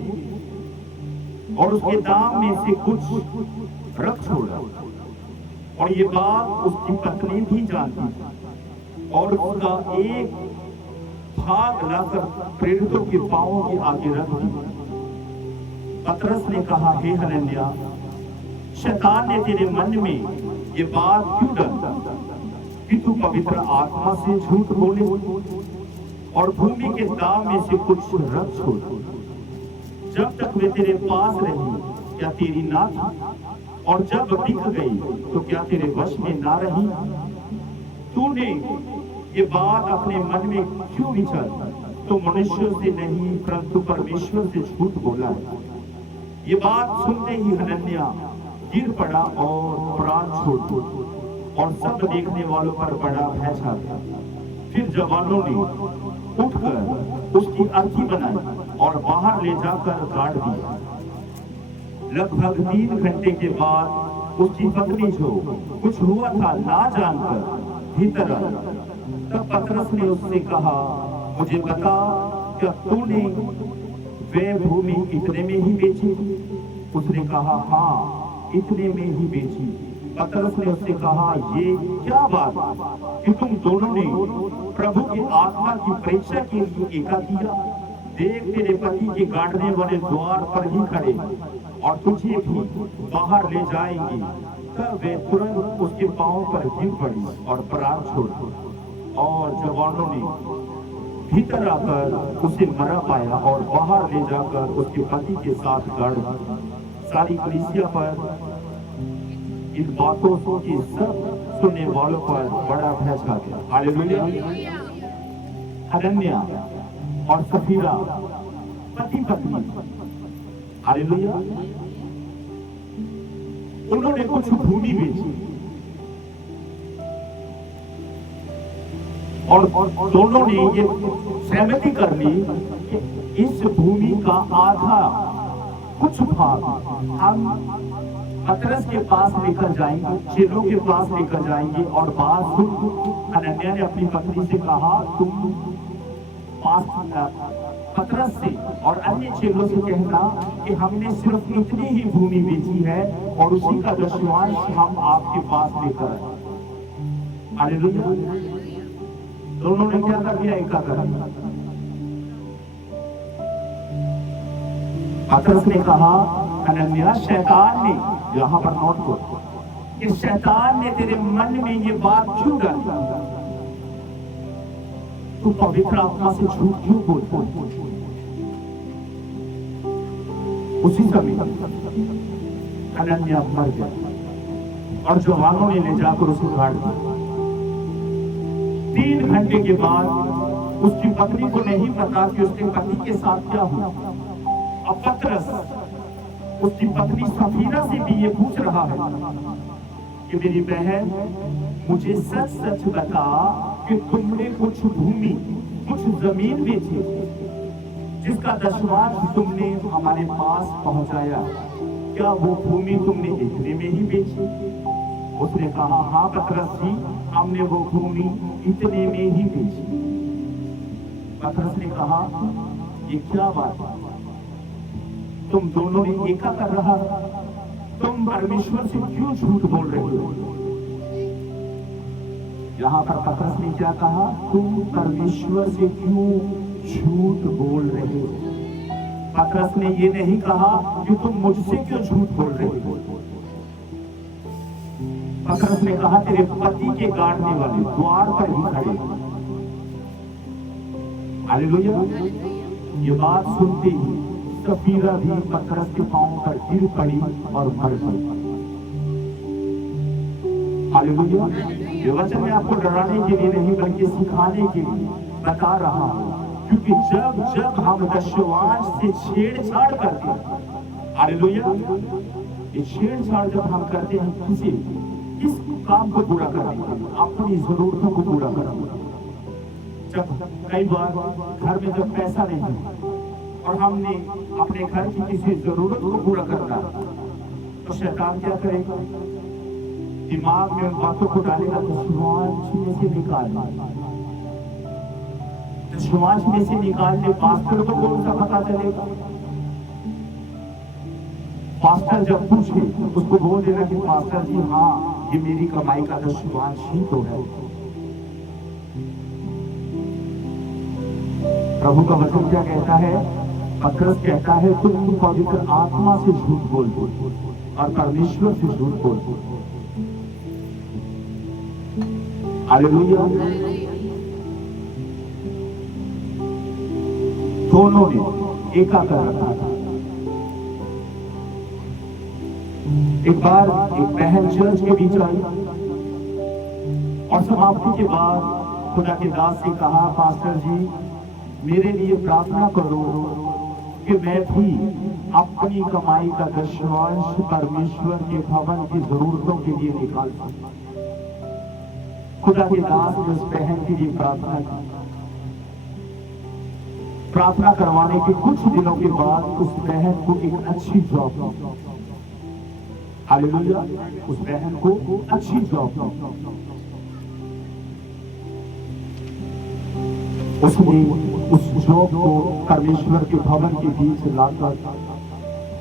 और उसके दाम में से कुछ रख छोड़ा और ये बात उसकी पत्नी भी जानती थी और उसका एक भाग लाकर प्रेरितों के पांवों के आगे रख दिया। पतरस ने कहा, हे हनन्याह, शैतान ने तेरे मन में ये बात क्यों डाला कि तू पवित्र आत्मा से झूठ बोले और भूमि के दाम में से कुछ रख छोड़? जब तक वे तेरे पास रही क्या तेरी ना थी, और जब बिक गई तो क्या तेरे वश में ना रही? तूने ये बात अपने मन में क्यों विचारी? तो मनुष्य से नहीं परंतु परमेश्वर से झूठ बोला है। ये बात सुनते ही हनन्याह गिर पड़ा और प्राण छोड़ दिया, और सब देखने वालों पर बड़ा भय छा गया। फिर जवानों ने उठकर उसकी अर्थी बनाई और बाहर ले जाकर गाड़ दिया। लगभग 3 घंटे के बाद उसकी पत्नी, जो कुछ हुआ था ना जानकर भीतर आई। तब पतरस ने उससे कहा, मुझे बता, क्या तूने वे भूमि इतने में ही बेची? उसने कहा, हाँ, इतने में ही बेची। पतरस ने उससे कहा, ये क्या बात कि तुम दोनों ने प्रभु की आत्मा की परीक्षा के लिए एका किया? देख, तेरे पति के गाड़ने वाले द्वार पर ही खड़े और तुझे भी बाहर ले जाएंगे। तब वे तुरंत उसके पांव पर गिर पड़ी और प्राण छोड़ दिया। और जवानों ने भीतर आकर उसे मरा पाया और बाहर ले जाकर उसके पति के साथ गाड़ दिया। सारी कलीसिया पर इन बातों के सब सुनने वालों पर बड़ा भय छा गया। हालेलुया। हनन्याह और सफीरा पति पत्नी, हालेलुया, उन्होंने कुछ भूमि बेची और दोनों ने ये सहमति कर ली कि इस भूमि का आधा कुछ भाग हम पतरस के पास लेकर जाएंगे, चेलों के पास लेकर जाएंगे। और बात सुन, हनन्याह ने अपनी पत्नी से कहा, तुम पतरस से और अन्य चेलों से कहना कि हमने सिर्फ इतनी ही भूमि बेची है और उसी का दशमांश हम आपके पास लेकर आए। हालेलुया। दोनों ने क्या कर दिया? एका कर दिया। पतरस ने कहा, हनन्याह, शैतान ने, यहां पर नोट करो कि शैतान ने तेरे मन में ये बात क्यों डाली? तू पवित्र आत्मा से झूठ क्यों बोलता? उसी समय हनन्याह मर गया और जवानों ने ले जाकर उसको गाड़ दिया। 3 घंटे के बाद उसकी पत्नी को नहीं पता कि उसके पति के साथ क्या हुआ। अब पतरस उसकी पत्नी सफीरा से भी ये पूछ रहा है कि मेरी बहन, मुझे सच सच बता कि तुमने कुछ भूमि, कुछ जमीन बेची जिसका दशमांश तुमने हमारे पास पहुंचाया, क्या वो भूमि तुमने इतने में ही बेची? उसने कहा, हाँ पतरस जी, हमने वो भूमि इतने में ही बेची। पतरस ने कहा, ये क्या बात है? तुम दोनों ने एका कर रहा, तुम परमेश्वर से क्यों झूठ बोल रहे हो? यहां पर पतरस ने क्या कहा? तुम परमेश्वर से क्यों झूठ बोल रहे हो? पतरस ने ये नहीं कहा कि तुम मुझसे क्यों झूठ बोल रहे हो। पतरस ने कहा, तेरे पति के गाड़ने वाले द्वार पर ही खड़े। हालेलुया। ये बात सुनते ही सफीरा भी पतरस के पांव पर गिर पड़ी और मर गई। हालेलुया। ये वचन मैं आपको डराने के लिए नहीं बल्कि सिखाने के लिए बता रहा हूं, क्योंकि जब जब हम दशमांश से छेड़छाड़ करते हैं, हालेलुया, ये छेड़छाड़ जब हम करते हैं किस काम को पूरा करने के लिए, अपनी जरूरतों को पूरा करने। जब कई बार घर में जब पैसा नहीं है और हमने अपने घर की किसी जरूरत को पूरा करना, तो शैतान क्या करेगा? दिमाग में उन बातों को डालेगा, दशमांश में से निकालना, दशमांश में से निकालने पास्टर को कौन सा पता चलेगा? पास्टर जब पूछे उसको बोल देना कि पास्टर जी हाँ, ये मेरी कमाई का 10वां ही तो है। प्रभु का वचन क्या कहता है? पतरस कहता है तुम पवित्र आत्मा से झूठ बोल और परमेश्वर से झूठ बोल। हालेलुया। दोनों ने एकाकार रखा था। एक बार एक बहन चर्च के बीच आई और समाप्ति के बाद खुदा के दास से कहा, पास्टर जी मेरे लिए प्रार्थना करो कि मैं भी अपनी कमाई का 10वां परमेश्वर के भवन की जरूरतों के लिए निकाल सकूं। खुदा के दास ने उस बहन के लिए प्रार्थना की। प्रार्थना करवाने के कुछ दिनों के बाद उस बहन को एक अच्छी जॉब मिली। हालेलुया। उस बहन को अच्छी जॉब मिली। उसने उस जॉब को परमेश्वर के भवन के बीच लाकर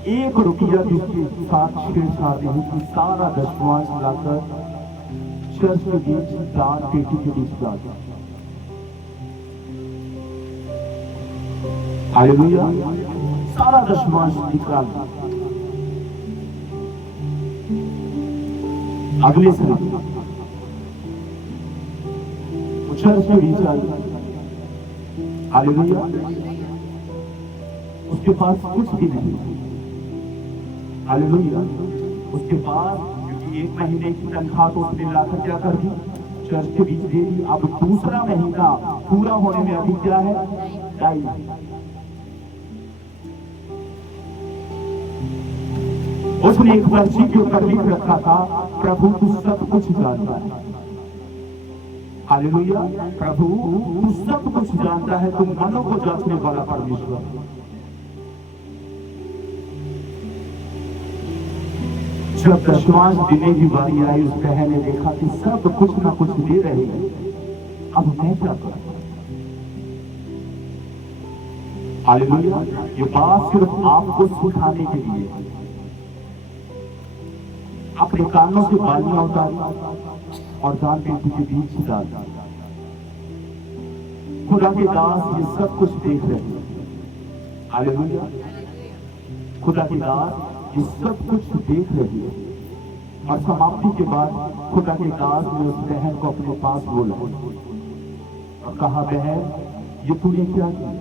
1 रुपया भी उसके साथ छेड़छाड़ नहीं की, सारा 10वां लाकर चर्च के बीच दान पेटी के बीच डाला। हालेलुया। सारा 10वां निकाल। अगले साल चर्च के बीच आई। हालेलुया। उसके पास कुछ भी नहीं। हालेलुया। उसके पास क्योंकि 1 महीने की तनख्वाह तो उसने लाकर क्या कर दी? चर्च के बीच दे दी। अब दूसरा महीना पूरा होने में अभी क्या है? टाइम। उसने एक पर्ची के ऊपर लिख रखा था, प्रभु तू सब कुछ जानता है। हालेलुया। प्रभु तू सब कुछ जानता है, तुम मनों को जांचने वाला परमेश्वर। जब 10वां देने की बारी आई, उस बहन ने देखा कि सब कुछ ना कुछ दे रहे हैं, अब मैं क्या करूं? हालेलुया। ये बात सिर्फ आपको सिखाने के लिए। अपने कानों से बालियां उतारी और दान पेटी के बीच डाल। खुदा के दास ये सब कुछ देख रहे हैं। हालेलुया। खुदा के दास ये सब कुछ देख रहे हैं। और समाप्ति के बाद खुदा के दास ने उस बहन को अपने पास बोला और कहा, बहन ये तूने क्या किया?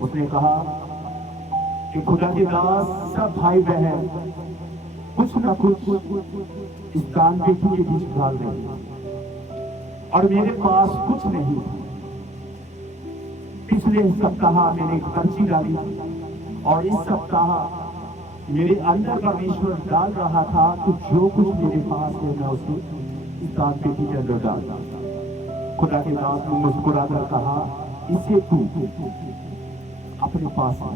उसने कहा कि खुदा के दास सब भाई बहन कुछ ना कुछ इस दान पेटी के बीच डाल रहे और मेरे पास कुछ नहीं। पिछले सप्ताह मैंने एक पर्ची डाली और इस सप्ताह मेरे अंदर परमेश्वर डाल रहा था कि जो कुछ मेरे पास है मैं उसे इस दान पेटी के अंदर डालता। खुदा के दास ने मुस्कुराकर कहा, इसे तू अपने पास है।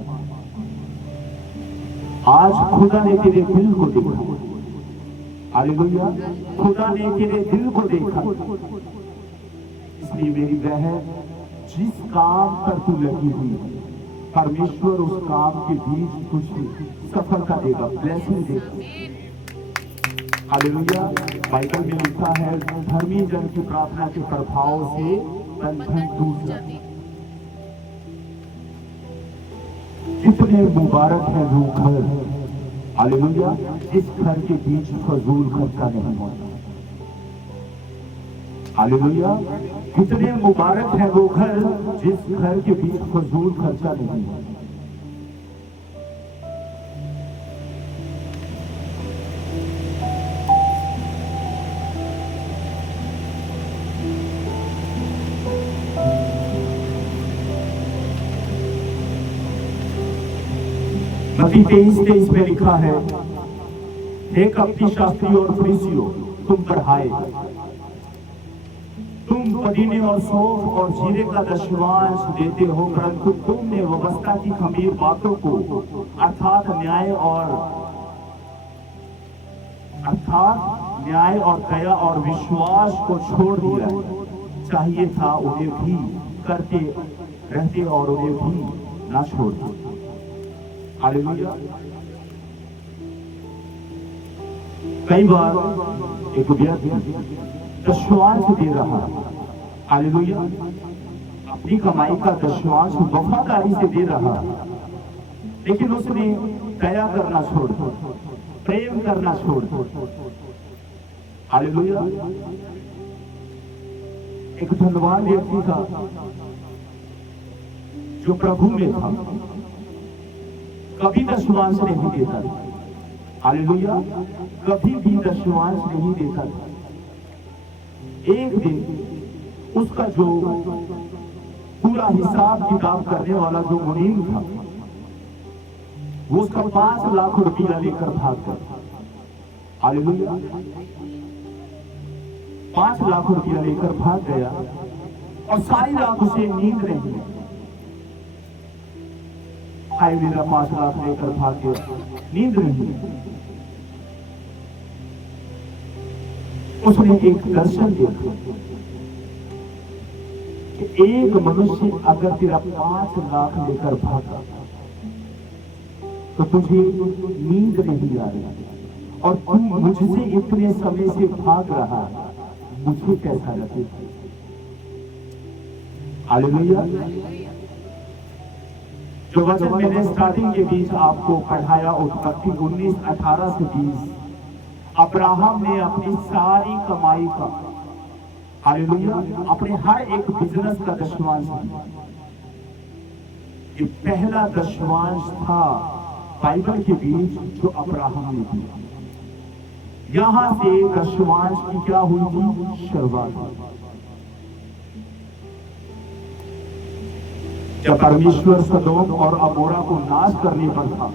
आज खुदा ने तेरे दिल को देखा। हालेलुया। खुदा ने तेरे दिल को देखा। इसलिए मेरी बहन, जिस काम पर तू लगी हुई है, परमेश्वर उस काम के बीच तुझे सफलता देगा, ब्लेसिंग देगा। हालेलुया। बाइबल में लिखा है, धर्मी जन की प्रार्थना के प्रभाव से बंधन टूट जाते। कितने मुबारक है वो घर, हालेलुया, जिस घर के बीच फजूल खर्चा नहीं होता। हालेलुया। कितने मुबारक है वो घर जिस घर के बीच फजूल खर्चा नहीं होता। मत्ती 23:23 में लिखा है, हे कपटी शास्त्री और फरीसियों, तुम बढ़ाए, तुम पुदीने और सौंफ और जीरे का दशमांश देते हो, परंतु तुमने व्यवस्था की खमीर बातों को अर्थात न्याय और दया और विश्वास को छोड़ दिया। चाहिए था उन्हें भी करते रहते और उन्हें भी ना छोड़ते। हालेलुया। कई बार एक व्यक्ति दशवांश दे रहा है, हालेलुया, अपनी कमाई का दशवांश वफादारी से दे रहा है, लेकिन उसने दया करना छोड़ दिया, प्रेम करना छोड़ दिया। हालेलुया। एक धनवान व्यक्ति था जो प्रभु में था, कभी दशवांश नहीं देता था। हालेलुया, कभी भी दशवांश नहीं देता था। एक दिन उसका जो पूरा हिसाब किताब करने वाला जो मुनीम था, वो उसका 5 लाख रुपया लेकर भाग गया। हालेलुया, 5 लाख रुपया लेकर भाग गया और सारी रात उसे नींद नहीं आई। हाय मेरा 5 लाख लेकर भाग गया, नींद नहीं। उसने एक दर्शन देखा कि एक मनुष्य अगर तेरा 5 लाख लेकर भागा तो तुझे नींद नहीं आ रही और तुम मुझसे इतने समय से भाग रहा, मुझे कैसा लगेगा? हालेलुया। जो वचन मैंने स्टार्टिंग के बीच आपको पढ़ाया, उत्पत्ति 19:18 से 20, अब्राहम ने अपनी सारी कमाई का, हालेलुया, अपने हर एक बिजनेस का दशवांश दिया। ये पहला दशवांश था बाइबल के बीच जो अब्राहम ने दिया। यहां से दशवांश की क्या हुई थी? शुरुआत। जब परमेश्वर सदोम और अमोरा को नाश करने पर था,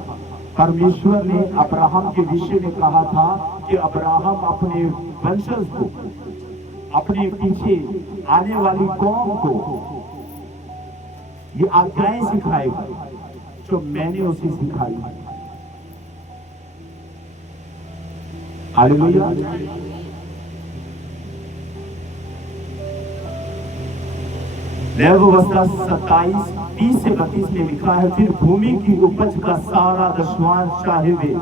परमेश्वर ने अब्राहम के विषय में कहा था कि अब्राहम अपने वंशज को, अपने पीछे आने वाली कौम को ये आज्ञाएं सिखाएगा जो मैंने उसे सिखाई। हालेलुया। लेवीवस्ता 27:30 से 32 में लिखा है, फिर भूमि की उपज का सारा दशवांश, चाहे वे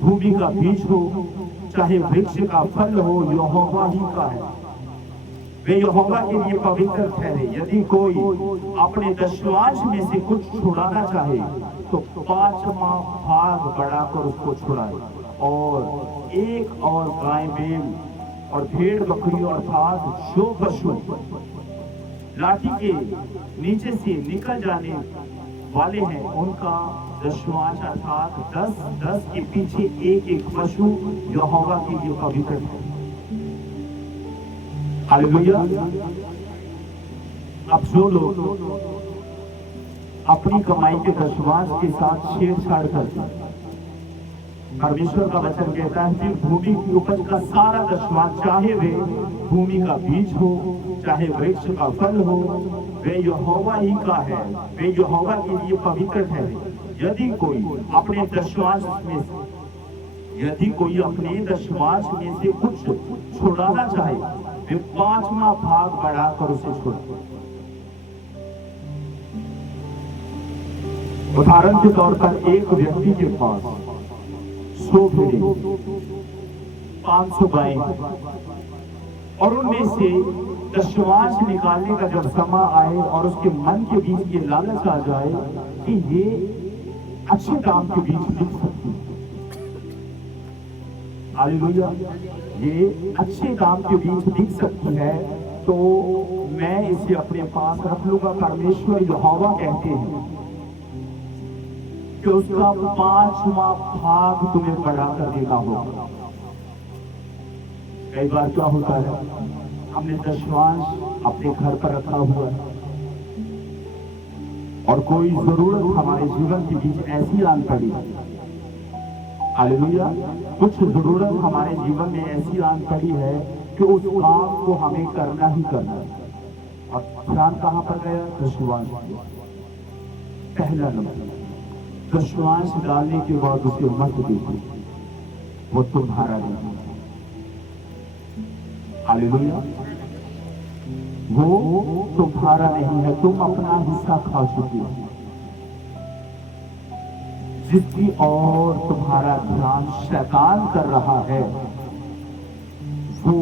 भूमि का बीज हो, चाहे वृक्ष का फल हो, यहोवा ही का है, वे यहोवा के लिए पवित्र ठहरे। यदि कोई अपने दशवांश में से कुछ छुड़ाना चाहे तो 5वां भाग बढ़ाकर उसको छुड़ाए, और एक और गाय बैल और भेड़ बकरी अर्थात जो पशु लाठी के नीचे से निकल जाने वाले हैं उनका दशवांश अर्थात 10-10 के पीछे एक पशु यहोवा के लिए पवित्र है। हालेलुया। अब जो लोग अपनी कमाई के दशवांश के साथ छेड़छाड़ करते हैं, परमेश्वर का वचन कहता है, फिर भूमि की उपज का सारा दशवांश, चाहे वे भूमि का बीज हो, चाहे वृक्ष का फल हो, वे यहोवा ही का है, वे यहोवा के लिए पवित्र है। यदि कोई अपने दशवांश में से कुछ छुड़ाना चाहे, वे 5वां भाग बढ़ाकर उसे छोड़े। उदाहरण के तौर पर एक व्यक्ति के पास 100 भेड़ें, 500 गायें, और उनमें से दशवांश निकालने का जब समय आए और उसके मन के बीच ये लालच आ जाए कि ये अच्छे दाम के बीच बिक सकती है, हालेलुया, ये अच्छे दाम के बीच बिक सकती है, तो मैं इसे अपने पास रख लूंगा। परमेश्वर यहोवा कहते हैं कि उसका 5वां भाग तुम्हें बढ़ाकर देना होगा। कई बार क्या होता है, हमने दशवांश अपने घर पर रखा हुआ है और कोई जरूरत हमारे जीवन के बीच ऐसी आन पड़ी, हालेलुया, कुछ जरूरत हमारे जीवन में ऐसी आन पड़ी है कि उस काम को हमें करना ही करना है। और ध्यान कहां पर गया? दशवांश। पहला नंबर, दशवांश डालने के बाद उसे मत देखो, वो तुम्हारा नहीं, हालेलुया, वो तुम्हारा नहीं है, तुम अपना हिस्सा खा चुके हो। जिसकी और तुम्हारा ध्यान शैतान कर रहा है, वो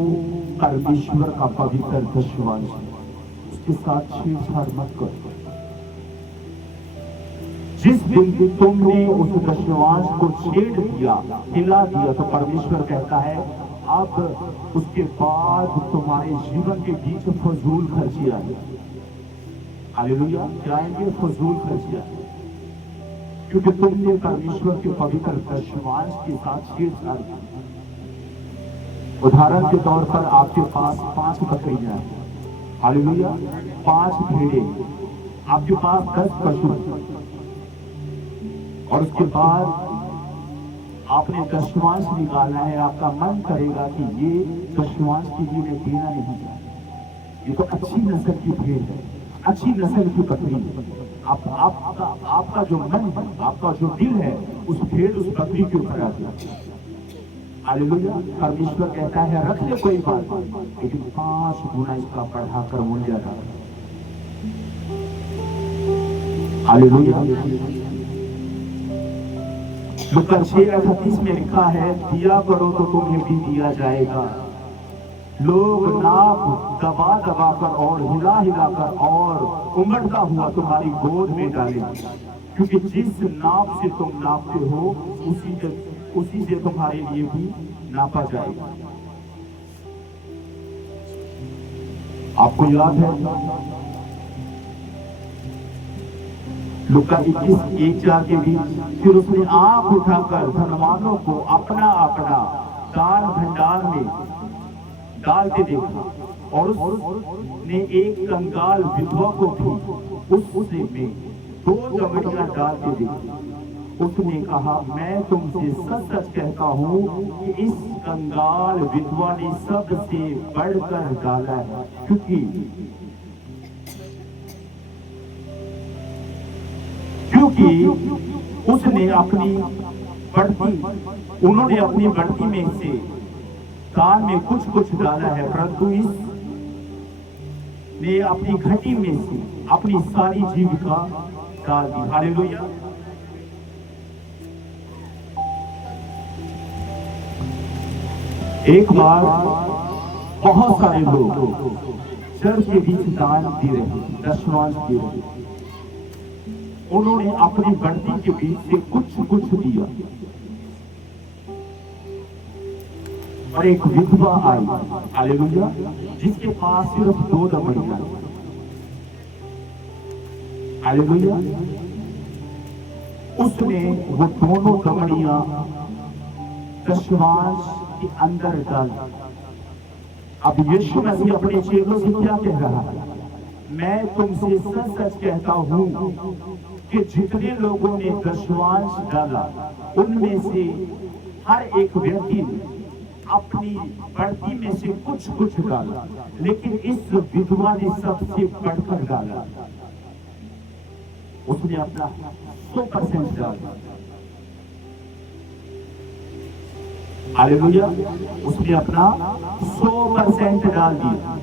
परमेश्वर का पवित्र दशवांश है, उसके साथ छेड़छाड़ मत करो। जिस दिन तुमने उस दशवांश को छेड़ दिया, हिला दिया, तो परमेश्वर कहता है अब उसके बाद तुम्हारे जीवन के बीच फजूल खर्ची आएंगे। हालेलुया, क्या आएंगे? फजूल खर्ची आएंगे, क्योंकि तुमने परमेश्वर के पवित्र दशवांश के साथ छेड़छाड़ की। उदाहरण के तौर पर आपके पास 5 बकरियां हैं, हालेलुया, 5 भेड़े, आपके पास 10 पशु, और उसके बाद आपने दशवांश निकाला है। आपका मन करेगा कि ये दशवांश के लिए मैं देना नहीं चाहता, ये तो अच्छी नस्ल की भेड़ है, अच्छी नस्ल की बकरी है। आपका जो मन है, आपका जो दिल है, उस भेड़, उस बकरी के ऊपर आ गया। हालेलुया, परमेश्वर कहता है रख ले, कोई बात नहीं, लेकिन 5 गुना इसका बढ़ाकर मूल्य रख। हालेलुया। लूका 6:38 में लिखा है, दिया करो तो तुम्हें भी दिया जाएगा। लोग नाप दबा दबा कर और हिला हिला कर और उमड़ता हुआ तुम्हारी गोद में डालेंगे, क्योंकि जिस नाप से तुम नापते हो उसी से तुम्हारे लिए भी नापा जाएगा। आपको याद है लूका 21:1-4 के बीच, फिर उसने आंख उठाकर धनवानों को अपना अपना दान भंडार में डालते देखा, और उसने एक कंगाल विधवा को भी उससे में 2 दमड़ियां डालते देखी। उसने कहा, मैं तुमसे सच सच कहता हूं कि इस कंगाल विधवा ने सबसे बढ़कर डाला है, क्योंकि उसने उन्होंने अपनी बढ़ती में से दान में कुछ डाला है, परंतु इस ने अपनी घटी में से अपनी सारी जीविका डाल दी। हालेलुया। एक बार बहुत सारे लोग चर्च के बीच दान दे रहे, दशवांश दे रहे। उन्होंने अपनी बढ़ती के बीच से कुछ दिया, और एक विधवा आई, हालेलुया, जिसके पास सिर्फ 2 दमड़ियां, हालेलुया। उसने वो दोनों दमड़ियां दशवांश के अंदर डाल। अब यीशु मसीह अपने चेलों से क्या कह रहा है? मैं तुमसे सच सच कहता हूं कि जितने लोगों ने दशवांश डाला, उनमें से हर एक व्यक्ति अपनी बढ़ती में से कुछ डाला, लेकिन इस विधवा ने सबसे बढ़कर डाला। उसने अपना 100% डाला। हालेलुया, उसने अपना 100% डाल दिया।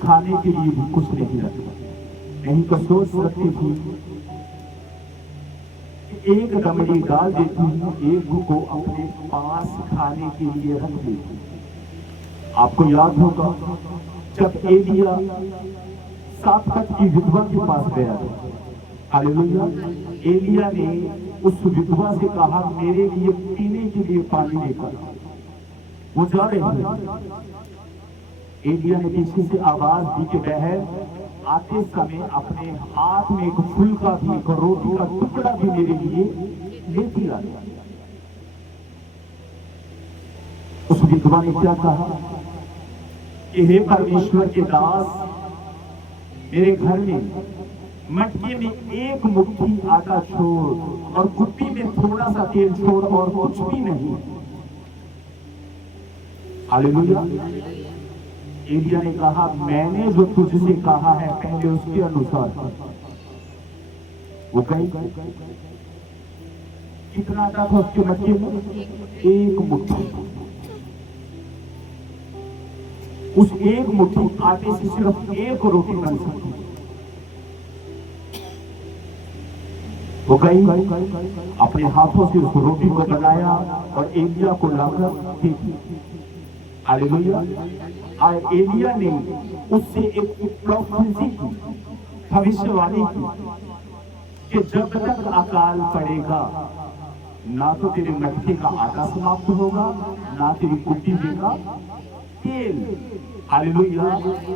खाने के लिए भी कुछ नहीं रखा। नहीं तो सोच सकती थी एक दमड़ी डाल देती हूँ, एक को अपने पास खाने के लिए रख देती। आपको याद होगा जब एलिया सापत की विधवा के पास गया था, हालेलुया, एलिया ने उस विधवा से कहा, मेरे लिए पीने के लिए पानी लेकर। वो जा रही है, एलिया ने पीछे से आवाज दी कि बहन, आते समय अपने हाथ में एक फुल्का भी, एक रोटी का टुकड़ा भी मेरे लिए लेती आ। उस विधवा ने क्या कहा कि हे परमेश्वर के दास, मेरे घर में मटके में एक मुट्ठी आटा छोड़ और कुप्पी में थोड़ा सा तेल छोड़ और कुछ भी नहीं। हालेलुया। एलिया ने कहा, मैंने जो तुझसे कहा है पहले उसके अनुसार। वो कहीं कितना आटा था उसके मटके में? एक मुट्ठी। उस एक मुट्ठी आटे से सिर्फ एक रोटी बन सकती। वो गई, अपने हाथों से उस रोटी को बनाया और एलिया को लाकर दी। हालेलुया। एलिया ने उससे एक प्रोफेसी की, भविष्यवाणी की कि जब तक अकाल पड़ेगा ना तो तेरे मटके का आटा समाप्त होगा, ना तेरी कुटी का तेल। हालेलुया।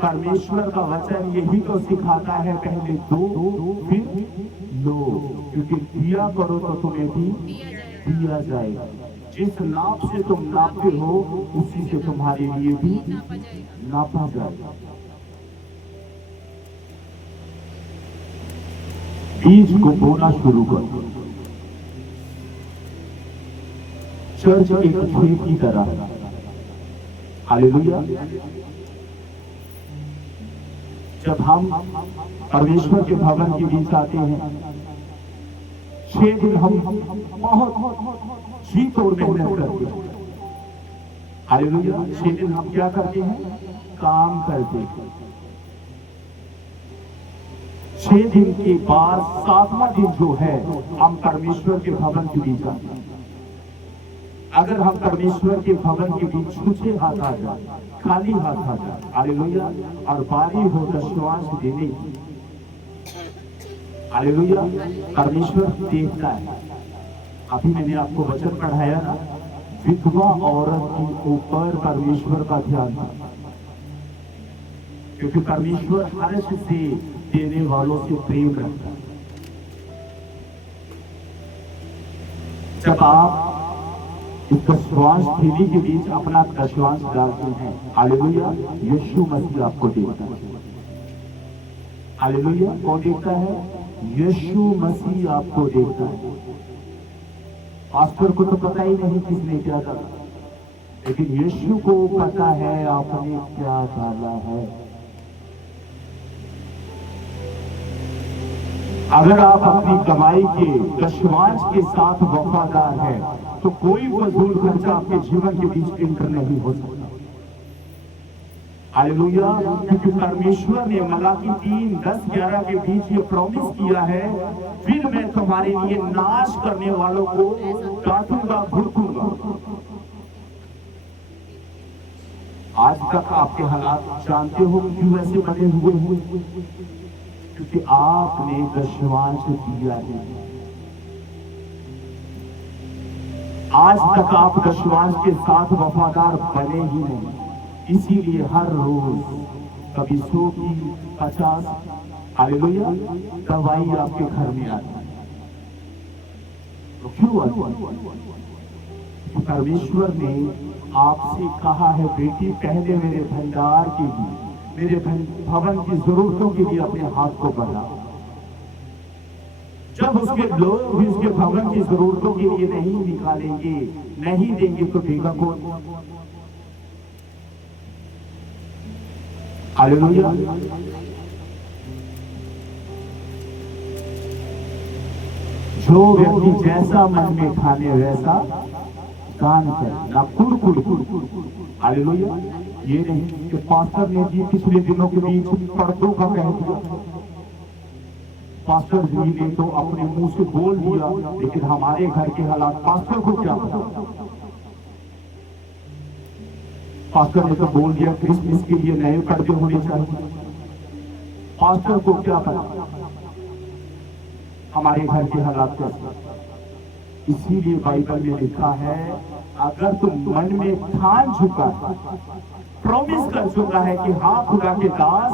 परमेश्वर का वचन यही तो सिखाता है, पहले दो फिर लो, क्योंकि दिया करो तो तुम्हें भी दिया जाएगा। जिस नाप से तुम नापते हो उसी से तुम्हारे लिए भी नापा जाएगा। बीज को बोना शुरू करो। चर्च एक खेत की तरह है। हालेलुया। जब हम परमेश्वर के भवन के बीच आते हैं, 6 दिन हम बहुत जी तोड़ मेहनत करते हैं। हालेलुया। 6 दिन हम क्या करते हैं? काम करते हैं। 6 दिन के बाद 7वां दिन जो है, हम परमेश्वर के भवन के बीच आते हैं। अगर हम परमेश्वर के भवन के बीच छूछे हाथ आ जाए, खाली हाथ आ जाए, हालेलुया, और बारी हो दशवांश देने की, हालेलुया, परमेश्वर देखता है। अभी मैंने आपको वचन पढ़ाया ना, विधवा औरत के ऊपर परमेश्वर का ध्यान था, क्योंकि परमेश्वर हर्ष से देने वालों से प्रेम रखता है। जब आप इस दशवांश थैली के बीच अपना दशवांश डालते हैं, हालेलुया, यीशु मसीह आपको देखता है। हालेलुया। कौन देखता है? यीशु मसीह आपको देखता है। पास्टर को तो पता ही नहीं किसने क्या डाला, लेकिन यीशु को पता है आपने क्या डाला है। अगर आप अपनी कमाई के दशवांश के साथ वफादार हैं, तो कोई फजूल खर्चा आपके जीवन के बीच एंटर नहीं हो सकता। हालेलुया। क्योंकि परमेश्वर ने मलाकी 3:10-11 के बीच ये प्रॉमिस किया है, फिर मैं तुम्हारे लिए नाश करने वालों को काटूंगा, भुड़कूंगा। आज तक आपके हालात जानते हो क्यों ऐसे बने हुए हैं? क्योंकि आपने दशवांश दिया है। आज तक आप दशवांश के साथ वफादार बने ही नहीं, इसीलिए हर रोज कभी 100 की 50, हालेलुया, दवाई आपके घर में आती है। तो क्यों आती? परमेश्वर ने आपसे कहा है, बेटी पहले मेरे भंडार के लिए, मेरे भवन की जरूरतों के लिए अपने हाथ को बढ़ाओ। जब उसके लोग भी उसके भवन की जरूरतों के लिए नहीं निकालेंगे, नहीं देंगे, तो देगा कौन? हालेलुया। जो व्यक्ति जैसा मन में खाने वैसा दान करे, ना कुड़। हालेलुया। ये नहीं कि पास्टर ने जी पिछले दिनों के बीच पर्दों का कह दिया, पास्टर जी ने तो अपने मुंह से बोल दिया, लेकिन हमारे घर के हालात पास्टर को क्या पता? पास्टर ने तो बोल दिया क्रिसमस के लिए नए पर्दे होने चाहिए, पास्टर को क्या पता हमारे घर के हालात कैसे? इसीलिए बाइबल में लिखा है, अगर तुम मन में ठान चुका है, प्रॉमिस कर चुका है कि हाँ खुदा के दास,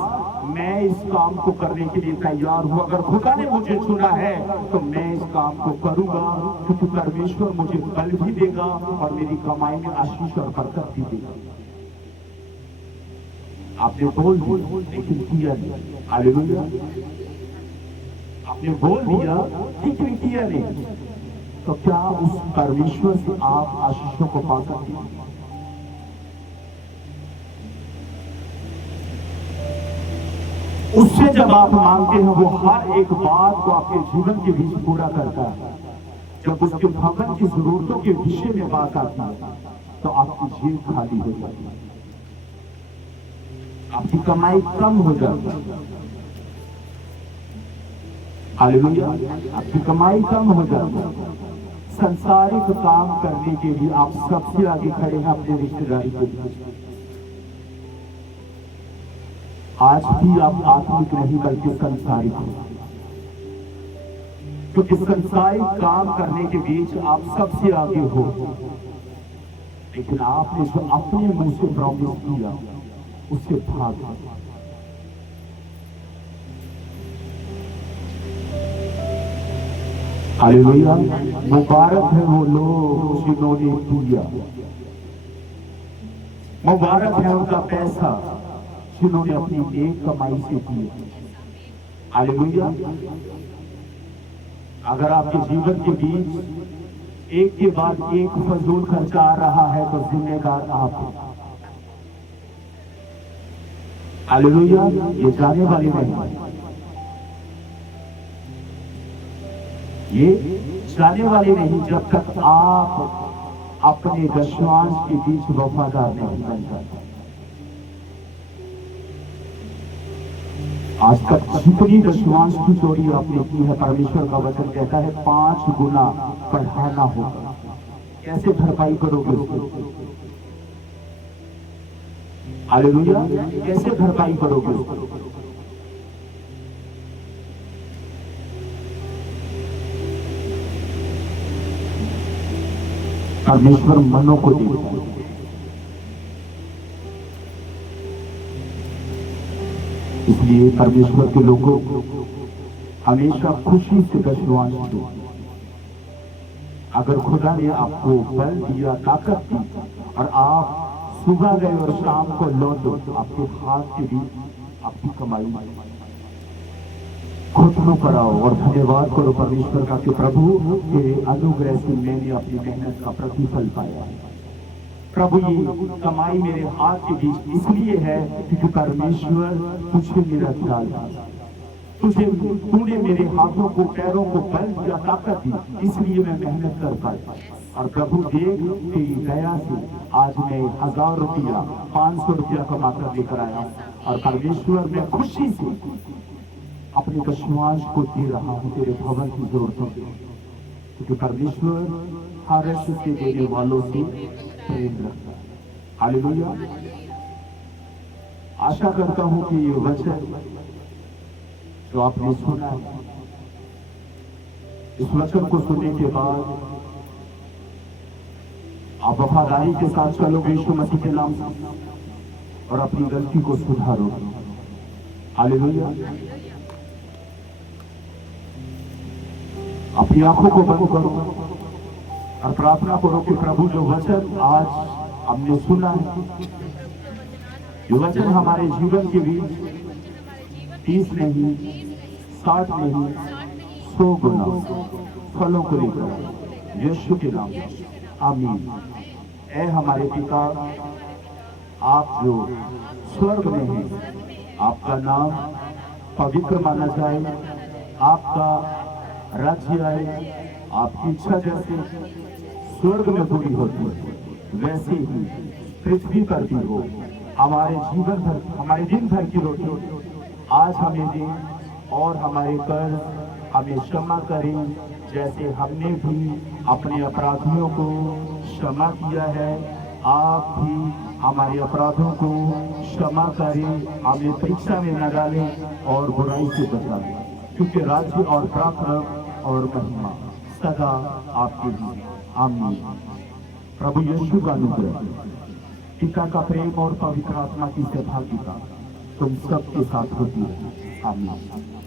मैं इस काम को करने के लिए तैयार हूं, अगर खुदा ने मुझे चुना है तो मैं इस काम को करूंगा, क्योंकि परमेश्वर मुझे बल भी देगा और मेरी कमाई में आशीष और बरकत भी देगा। आपने बोल दिया लेकिन किया नहीं। हालेलुया। आपने बोल दिया लेकिन किया नहीं, तो क्या उस परमेश्वर से आप आशीषों को पा सकते हैं? उससे जब आप मांगते हैं, वो हर एक बात को आपके जीवन के बीच पूरा करता है। जब उसके भवन की जरूरतों के विषय में बात आती है, तो आपकी जेब खाली हो जाती है, आपकी कमाई कम हो जाती है। हालेलुया। आपकी कमाई कम हो जाती है। संसारिक काम करने के लिए आप सबसे आगे खड़े हैं अपने रिश्तेदारी के लिए। आज भी आप आत्मिक नहीं बल्कि संसारिक हो, क्योंकि संसारिक काम करने के बीच आप सबसे आगे हो, लेकिन आपने जो अपने मुंह से प्रॉमिस किया उससे भाग गए। हालेलुया। मुबारक है वो लोग जिन्होंने दिया, मुबारक है उनका पैसा जिन्होंने अपनी एक कमाई से दिया। हालेलुया। अगर आपके जीवन के बीच एक के बाद एक फजूल खर्चा आ रहा है तो जिम्मेदार आप हैं। हालेलुया। ये जाने वाली नहीं, ये जाने वाली नहीं जब तक आप अपने दशमांश के बीच वफादार नहीं बन जाते। आज तक जितनी दशमांश की चोरी आपने की है, परमेश्वर का वचन कहता है 5 गुना बढ़ाना होगा। कैसे भरपाई करोगे उसको? हालेलुया। कैसे भरपाई करोगे उसको? परमेश्वर मनों को देखता है। इसलिए परमेश्वर के लोगों को हमेशा खुशी से दशमांश दो। अगर खुदा ने आपको बल दिया, ताकत दी और आप सुबह गए और शाम को लौटो, आपके हाथ के भी आपकी कमाई घुटनों पर आओ और धन्यवाद करो परमेश्वर का कि प्रभु तेरे अनुग्रह से मैंने अपनी मेहनत का प्रतिफल पाया। प्रभु ये कमाई मेरे हाथ के बीच इसलिए है क्योंकि परमेश्वर तुझे मेरा ख्याल था, तूने मेरे हाथों को पैरों को बल दिया, ताकत दी, इसलिए मैं मेहनत कर पाया। और प्रभु देख तेरी दया से आज मैं 1000 रुपया 500 रुपया कमा कर लेकर आया और परमेश्वर मैं खुशी से अपने दशमांश को दे रहा हूं तेरे भवन की जरूरतों से, क्योंकि परमेश्वर हर से देने वालों से प्रेम रखता है। हालेलुया। आशा करता हूं कि ये वचन जो आपने सुना है, इस वचन को सुनने के बाद आप वफादारी के साथ चलोगे यीशु मसीह के नाम से और अपनी गलती को सुधारोगे। हालेलुया। अपनी आंखों को बंद करो और प्रार्थना करो कि प्रभु जो वचन आज हमने सुना है, ये वचन हमारे जीवन के बीच 30 नहीं, 60 नहीं, 100 गुना फलों को लेकर यीशु के नाम से आमीन। ऐ हमारे पिता, आप जो स्वर्ग में हैं, आपका नाम पवित्र माना जाए, आपका राज्य आए, आपकी इच्छा जैसे स्वर्ग में पूरी होती है वैसे ही पृथ्वी पर भी हो। हमारे जीवन भर, हमारे दिन भर की रोटी आज हमें दें और हमारे कर्ज हमें क्षमा करें जैसे हमने भी अपने अपराधियों को क्षमा किया है। आप भी हमारे अपराधों को क्षमा करें, हमें परीक्षा में न डालें और बुराई से बचाएं, क्योंकि राज्य और पराक्रम और महिमा सदा आपके लिए। आमीन। प्रभु यीशु का अनुग्रह, पिता का प्रेम और पवित्र आत्मा की सहभागिता तुम सबके साथ होती है। आमीन।